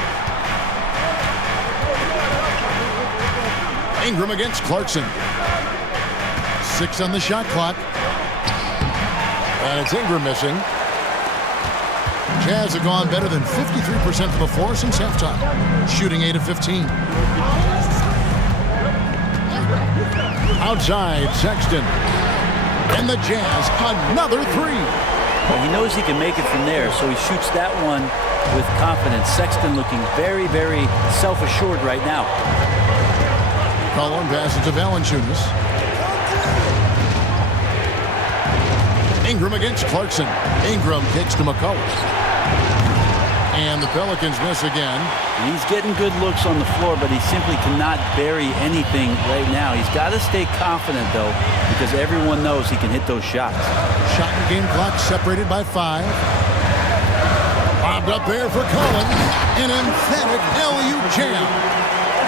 Ingram against Clarkson. 6 on the shot clock. And it's Ingram missing. Jazz have gone better than 53% from the floor since halftime, shooting 8 of 15. Outside, Sexton. And the Jazz, another 3. Well, he knows he can make it from there, so he shoots that one with confidence. Sexton looking very, very self-assured right now. Collins passes to Valanciunas. Ingram against Clarkson. Ingram kicks to McCollum. And the Pelicans miss again. He's getting good looks on the floor, but he simply cannot bury anything right now. He's got to stay confident, though, because everyone knows he can hit those shots. Shot and game clock separated by 5. Bobbed up there for Collins. An emphatic alley-oop jam.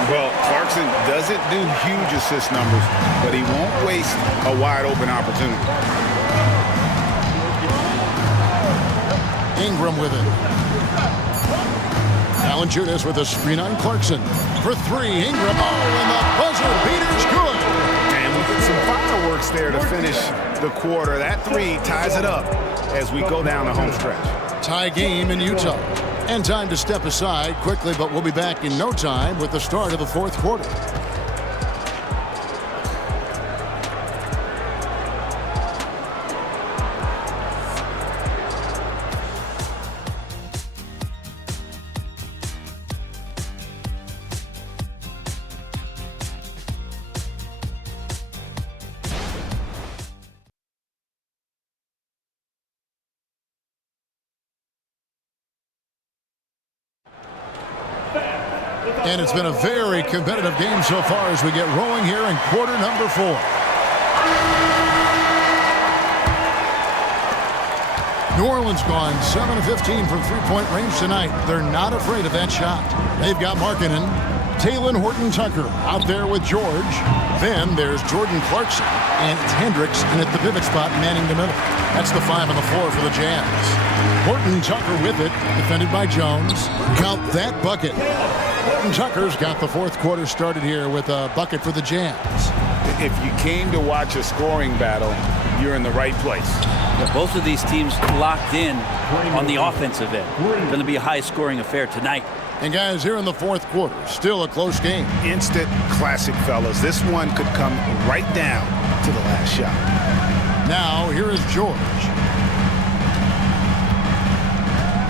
Well, Clarkson doesn't do huge assist numbers, but he won't waste a wide-open opportunity. Ingram with it. Valanciunas with a screen on Clarkson. For 3, Ingram. Oh, and the buzzer beater's good. And we get some fireworks there to finish the quarter. That 3 ties it up as we go down the home stretch. Tie game in Utah. And time to step aside quickly, but we'll be back in no time with the start of the 4th quarter. And it's been a very competitive game so far as we get rolling here in quarter number 4. New Orleans gone 7 of 15 from three-point range tonight. They're not afraid of that shot. They've got Markkanen, Talen Horton-Tucker out there with George. Then there's Jordan Clarkson, and it's Hendricks in at the pivot spot manning the middle. That's the 5 on the floor for the Jazz. Horton-Tucker with it, defended by Jones. Count that bucket. Horton-Tucker's got the 4th quarter started here with a bucket for the Jazz. If you came to watch a scoring battle, you're in the right place. Yeah, both of these teams locked in on the offensive end. Going to be a high-scoring affair tonight. And guys, here in the 4th quarter, still a close game. Instant classic, fellas. This one could come right down to the last shot. Now, here is George.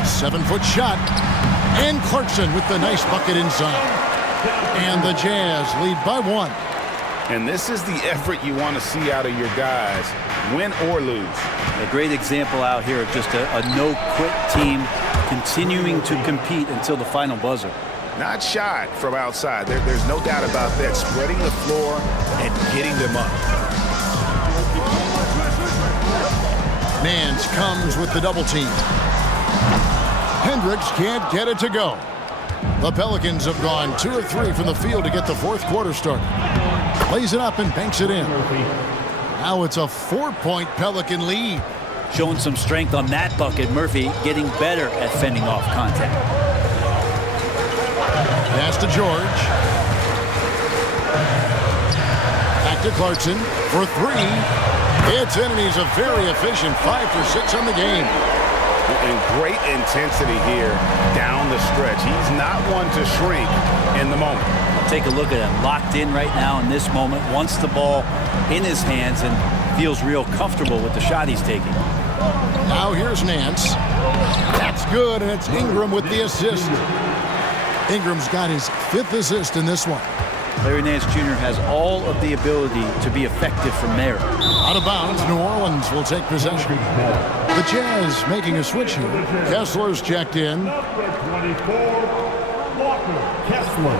7-foot shot. And Clarkson with the nice bucket inside. And the Jazz lead by 1. And this is the effort you want to see out of your guys, win or lose. A great example out here of just a no-quit team continuing to compete until the final buzzer. Not shy from outside. There's no doubt about that. Spreading the floor and getting them up. Nance comes with the double team. Hendricks can't get it to go. The Pelicans have gone 2 of 3 from the field to get the fourth quarter started. Plays it up and banks it in. Now it's a 4-point Pelican lead. Showing some strength on that bucket. Murphy getting better at fending off contact. Pass to George. Back to Clarkson for 3. It's in, and he's a very efficient 5 for 6 on the game. And great intensity here down the stretch. He's not one to shrink in the moment. Take a look at him. Locked in right now in this moment. Wants the ball in his hands and feels real comfortable with the shot he's taking. Now here's Nance. That's good, and it's Ingram with the assist. Ingram's got his 5th assist in this one. Larry Nance Jr. has all of the ability to be effective from there. Out of bounds, New Orleans will take possession. The Jazz making a switch here. Kessler's checked in. Number 24, Walker Kessler.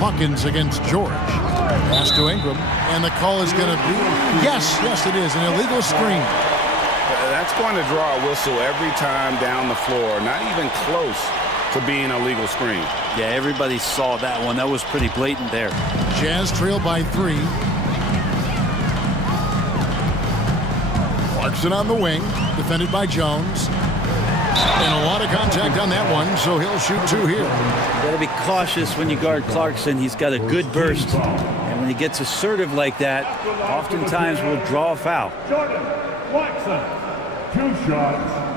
Hawkins against George. Pass to Ingram, and the call is going to be, yes, it is, an illegal screen. That's going to draw a whistle every time down the floor. Not even close to being a legal screen. Yeah, everybody saw that one. That was pretty blatant there. Jazz trail by 3. Clarkson on the wing, defended by Jones. And a lot of contact on that one, so he'll shoot 2 here. You got to be cautious when you guard Clarkson. He's got a good burst. And when he gets assertive like that, oftentimes will draw a foul. Jordan Clarkson, 2 shots.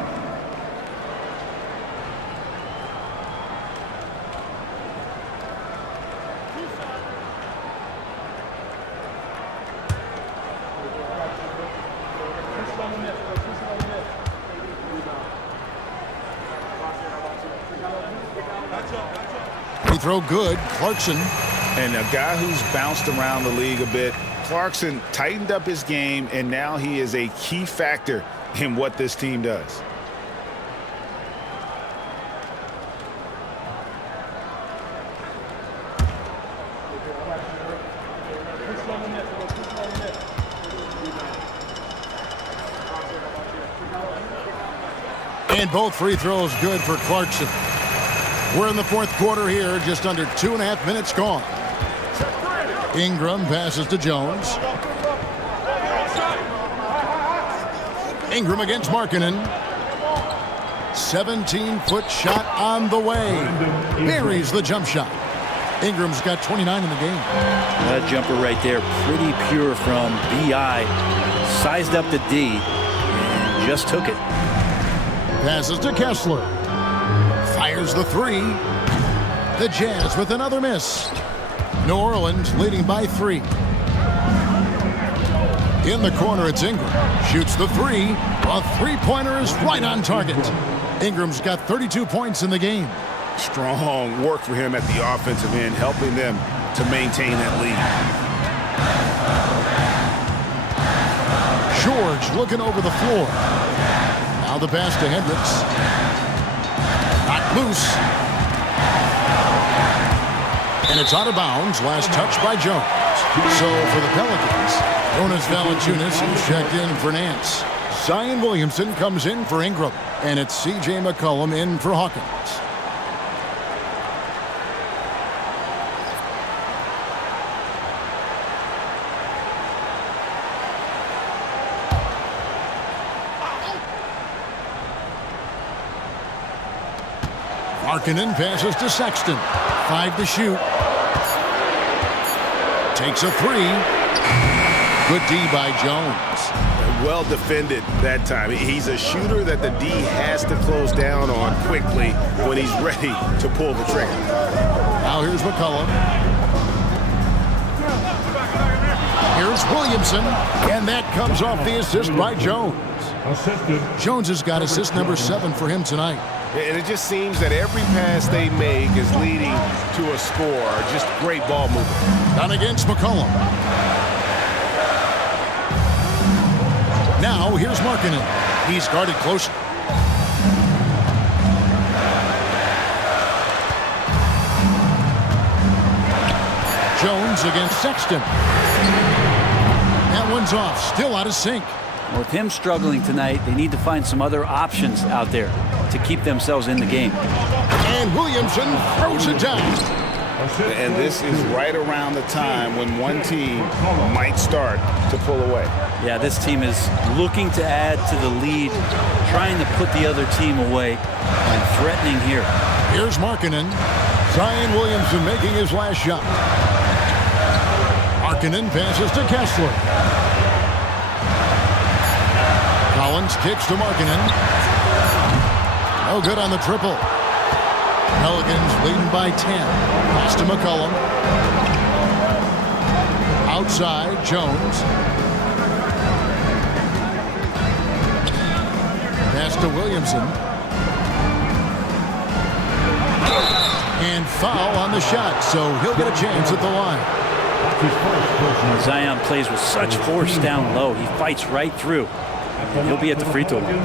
Free throw good, Clarkson. And a guy who's bounced around the league a bit, Clarkson tightened up his game, and now he is a key factor in what this team does. And both free throws good for Clarkson. We're in the fourth quarter here, just under 2.5 minutes gone. Ingram passes to Jones. Ingram against Markkanen. 17-foot shot on the way. Buries the jump shot. Ingram's got 29 in the game. That jumper right there, pretty pure from B.I. Sized up the D and just took it. Passes to Kessler. Fires the 3. The Jazz with another miss. New Orleans leading by 3. In the corner, it's Ingram. Shoots the 3. A 3-pointer is right on target. Ingram's got 32 points in the game. Strong work for him at the offensive end, helping them to maintain that lead. George looking over the floor. Now the pass to Hendricks. Knocked loose. And it's out of bounds. Last touch by Jones. So for the Pelicans, Jonas Valanciunas is checked in for Nance. Zion Williamson comes in for Ingram. And it's C.J. McCollum in for Hawkins. Markkanen passes to Sexton. 5 to shoot. Takes a 3. Good D by Jones. Well defended that time. He's a shooter that the D has to close down on quickly when he's ready to pull the trigger. Now here's McCollum. Here's Williamson, and that comes off the assist by Jones. Jones has got assist number 7 for him tonight. And it just seems that every pass they make is leading to a score. Just great ball movement. Done against McCollum. Now here's Markkanen. He's guarded close. Jones against Sexton. That one's off. Still out of sync. With him struggling tonight, they need to find some other options out there to keep themselves in the game. And Williamson throws it down. And this is right around the time when one team might start to pull away. Yeah, this team is looking to add to the lead, trying to put the other team away, and threatening here. Here's Markkanen. Zion Williamson making his last shot. Markkanen passes to Kessler. Collins kicks to Markkanen. No good on the triple. Pelicans leading by 10. Pass to McCollum. Outside, Jones. Pass to Williamson. And foul on the shot, so he'll get a chance at the line. Zion plays with such force down low. He fights right through. And he'll be at the free throw line.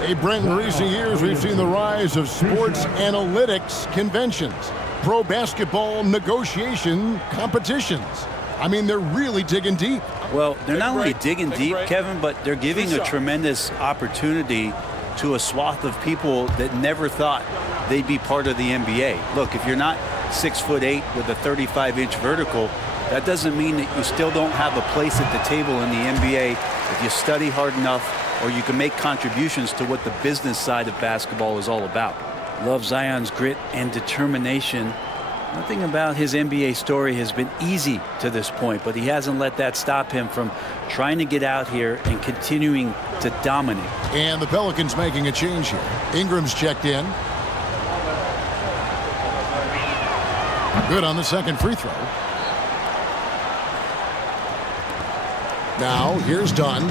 Hey, Brent, in recent years, we've seen the rise of sports analytics conventions, pro basketball negotiation competitions. I mean, they're really digging deep. Well, they're not only digging deep, Kevin, but they're giving a tremendous opportunity to a swath of people that never thought they'd be part of the NBA. Look, if you're not 6'8" with a 35-inch vertical, that doesn't mean that you still don't have a place at the table in the NBA if you study hard enough, or you can make contributions to what the business side of basketball is all about. Love Zion's grit and determination. Nothing about his NBA story has been easy to this point, but he hasn't let that stop him from trying to get out here and continuing to dominate. And the Pelicans making a change here. Ingram's checked in. Good on the second free throw. Now, here's Dunn.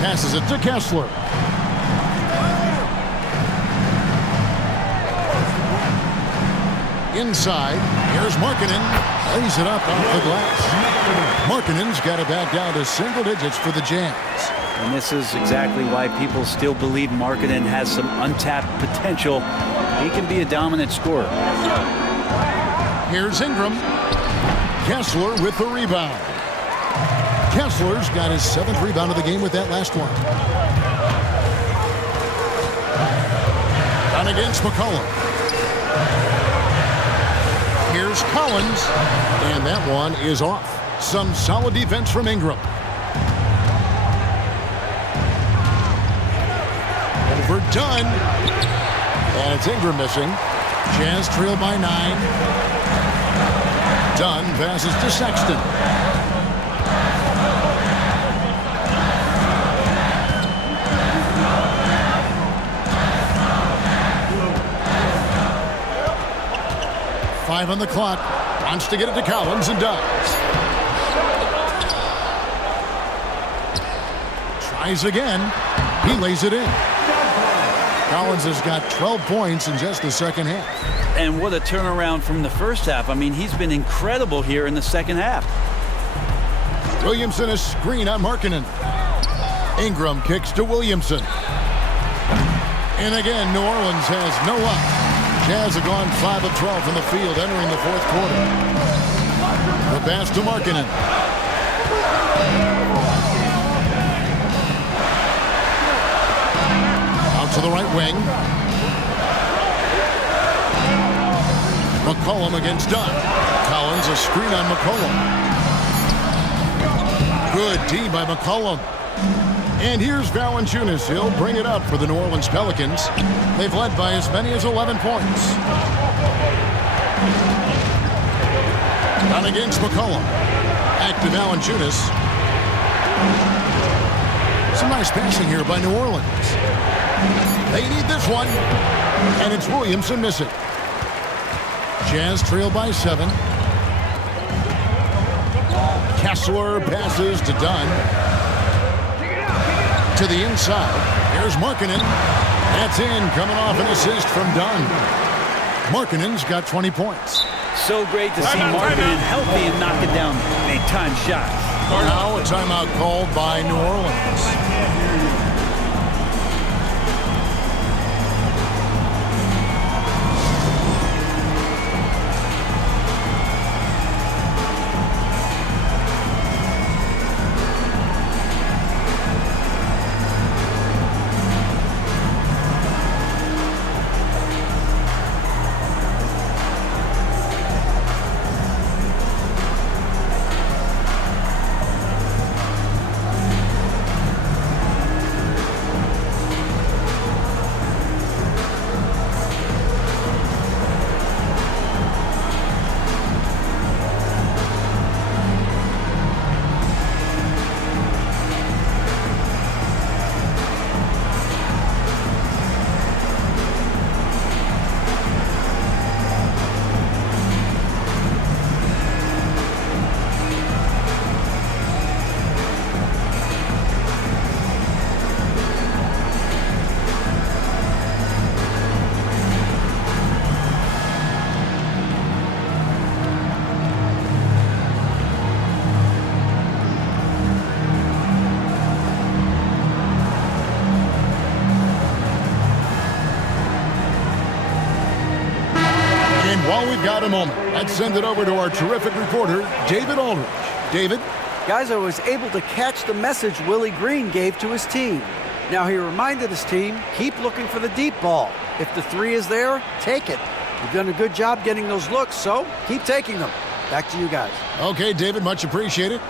Passes it to Kessler. Inside, here's Markkanen. Lays it up off the glass. Markkanen's got it back down to single digits for the Jazz. And this is exactly why people still believe Markkanen has some untapped potential. He can be a dominant scorer. Here's Ingram. Kessler with the rebound. Kessler's got his 7th rebound of the game with that last one. And against McCollum. Here's Collins. And that one is off. Some solid defense from Ingram. Overdone. And it's Ingram missing. Jazz trail by 9. Dunn passes to Sexton. Five on the clock. Wants to get it to Collins and does. Tries again. He lays it in. Collins has got 12 points in just the second half. And what a turnaround from the first half. I mean, he's been incredible here in the second half. Williamson a screen on Markkanen. Ingram kicks to Williamson. And again, New Orleans has no luck. Jazz have gone 5 of 12 from the field entering the fourth quarter. The pass to Markkanen. Out to the right wing. McCollum against Dunn. Collins a screen on McCollum. Good D by McCollum. And here's Valanciunas. He'll bring it up for the New Orleans Pelicans. They've led by as many as 11 points. Down against McCollum. Back to Valanciunas. Some nice passing here by New Orleans. They need this one. And it's Williamson missing. Jazz trail by 7. Kessler passes to Dunn. To the inside. Here's Markkanen. That's in, coming off an assist from Dunn. Markkanen's got 20 points. So great to see Markkanen healthy and knocking down big-time shots. Now a timeout called by New Orleans. While we've got a moment, let's send it over to our terrific reporter, David Aldridge. David? Guys, I was able to catch the message Willie Green gave to his team. Now, he reminded his team, keep looking for the deep ball. If the 3 is there, take it. You've done a good job getting those looks, so keep taking them. Back to you guys. Okay, David, much appreciated.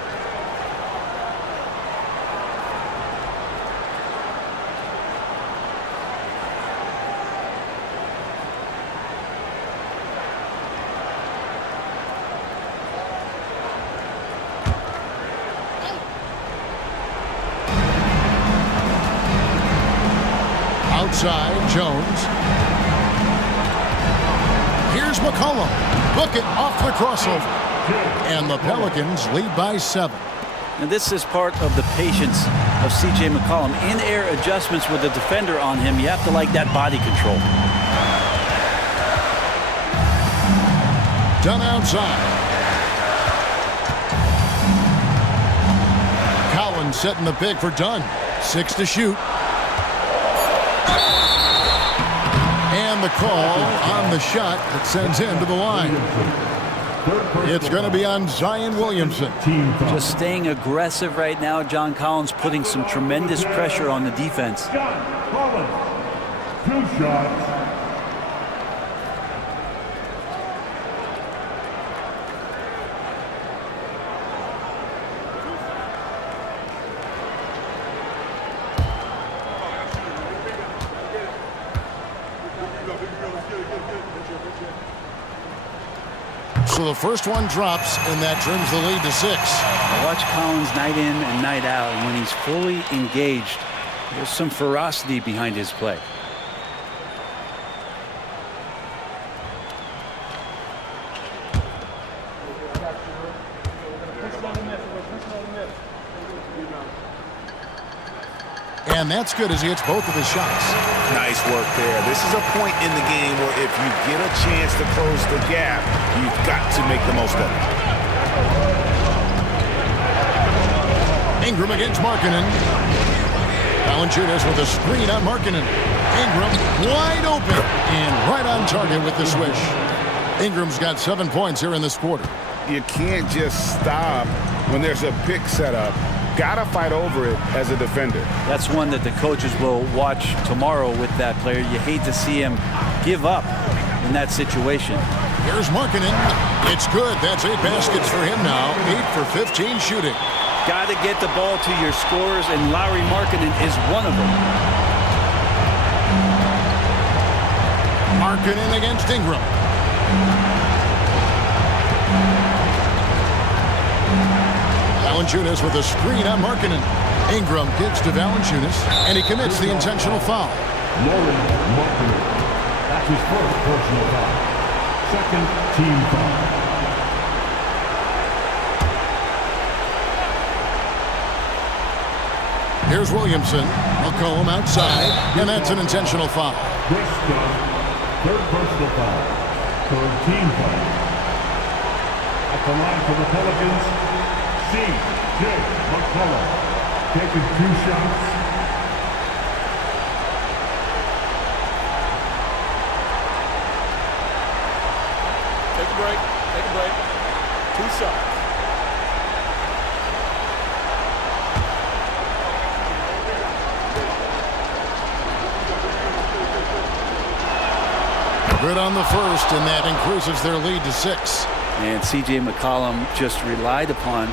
Outside, Jones. Here's McCollum. Book it off the crossover. And the Pelicans lead by 7. And this is part of the patience of C.J. McCollum. In-air adjustments with the defender on him. You have to like that body control. Dunn outside. Collins setting the pick for Dunn. 6 to shoot. And the call on the shot that sends him to the line. It's going to be on Zion Williamson. Just staying aggressive right now. John Collins putting some tremendous pressure on the defense. John Collins, 2 shots. So the first one drops, and that trims the lead to 6. Watch Collins night in and night out. And when he's fully engaged, there's some ferocity behind his play. And that's good as he hits both of his shots. Nice work there. This is a point in the game where if you get a chance to close the gap, you've got to make the most of it. Ingram against Markkanen. Valanciunas with a screen on Markkanen. Ingram wide open and right on target with the swish. Ingram's got 7 points here in this quarter. You can't just stop when there's a pick set up. Gotta fight over it as a defender. That's one that the coaches will watch tomorrow with that player. You hate to see him give up in that situation. Here's Markkanen. It's good. That's 8 baskets for him now. 8 for 15 shooting. Got to get the ball to your scorers, and Lauri Markkanen is one of them. Markkanen against Ingram. Valanciunas with a screen on Markkanen. Ingram gives to Valanciunas, and he commits the intentional foul. Lauri Markkanen. That's his first personal foul. second team foul. Here's Williamson. McCollum outside, and that's an intentional foul. Third personal foul. Third team foul. At the line for the Pelicans, C.J. McCollum. Taking 2 shots. Take a break. Take a break. 2 shots. Good on the first, and that increases their lead to 6. And C.J. McCollum just relied upon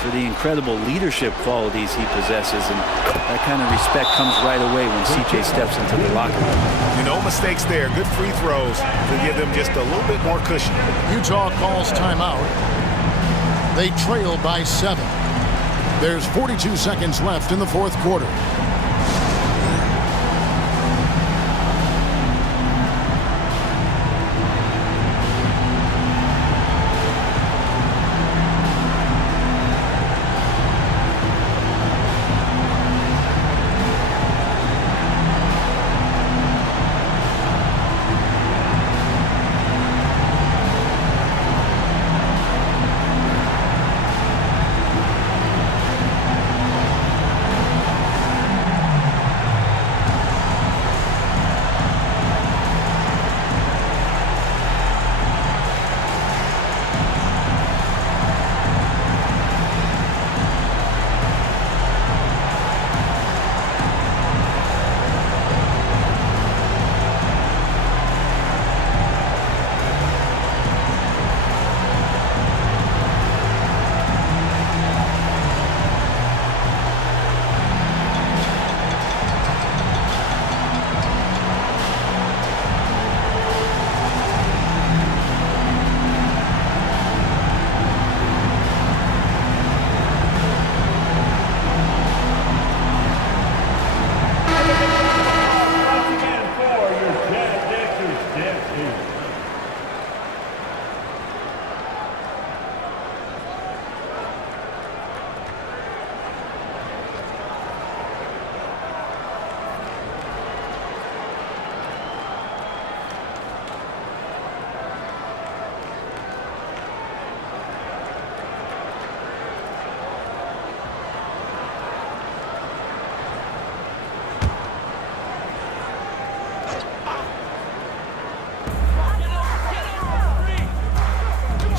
for the incredible leadership qualities he possesses, and that kind of respect comes right away when C.J. steps into the locker room. No mistakes there. Good free throws to give them just a little bit more cushion. Utah calls timeout. They trail by 7. There's 42 seconds left in the fourth quarter.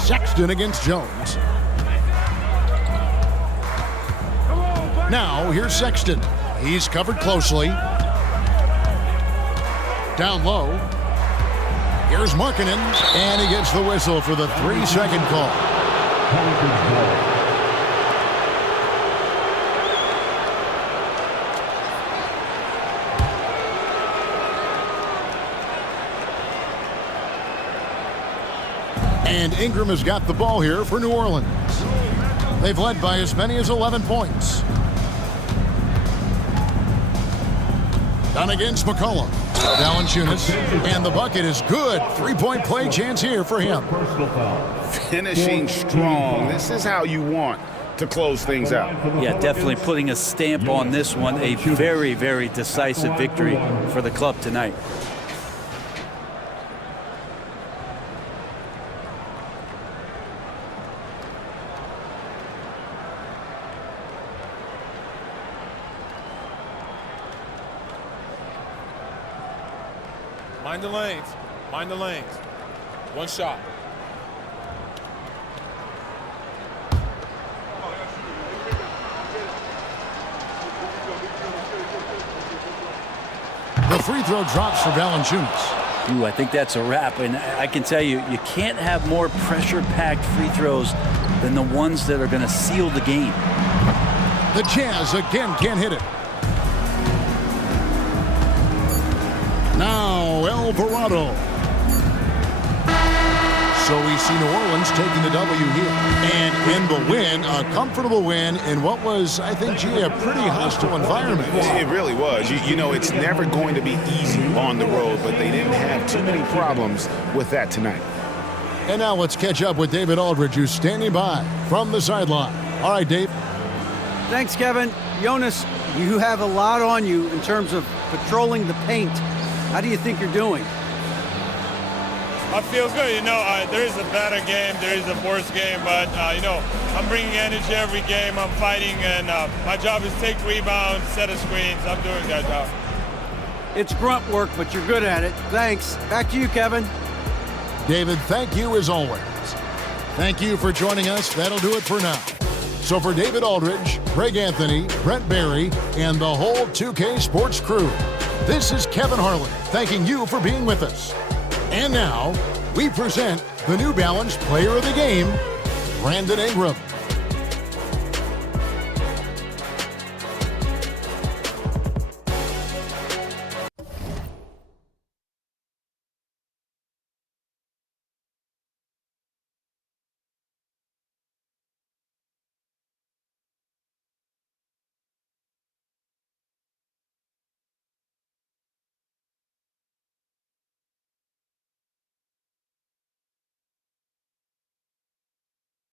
Sexton against Jones. Now, here's Sexton. He's covered closely. Down low. Here's Markkanen, and he gets the whistle for the 3-second call. And Ingram has got the ball here for New Orleans. They've led by as many as 11 points. Done against McCollum. Valanciunas, and the bucket is good. 3-point play chance here for him. Finishing strong. This is how you want to close things out. Yeah, definitely putting a stamp on this one. A very, very decisive victory for the club tonight. Mind the lanes. Mind the lanes. 1 shot. The free throw drops for Valanciunas. Ooh, I think that's a wrap. And I can tell you, you can't have more pressure-packed free throws than the ones that are going to seal the game. The Jazz again can't hit it. Now Alvarado. So we see New Orleans taking the W here. And in the win, a comfortable win in what was, I think, G, a pretty hostile environment. It really was. You know, it's never going to be easy on the road, but they didn't have too many problems with that tonight. And now let's catch up with David Aldridge, who's standing by from the sideline. All right, Dave. Thanks, Kevin. Jonas, you have a lot on you in terms of patrolling the paint. How do you think you're doing? I feel good. There is a better game, there is a worse game, but, I'm bringing energy every game. I'm fighting, and my job is take rebounds, set of screens. I'm doing that job. It's grunt work, but you're good at it. Thanks. Back to you, Kevin. David, thank you as always. Thank you for joining us. That'll do it for now. So for David Aldridge, Greg Anthony, Brent Barry, and the whole 2K Sports crew, this is Kevin Harlan thanking you for being with us. And now, we present the New Balance Player of the Game, Brandon Ingram.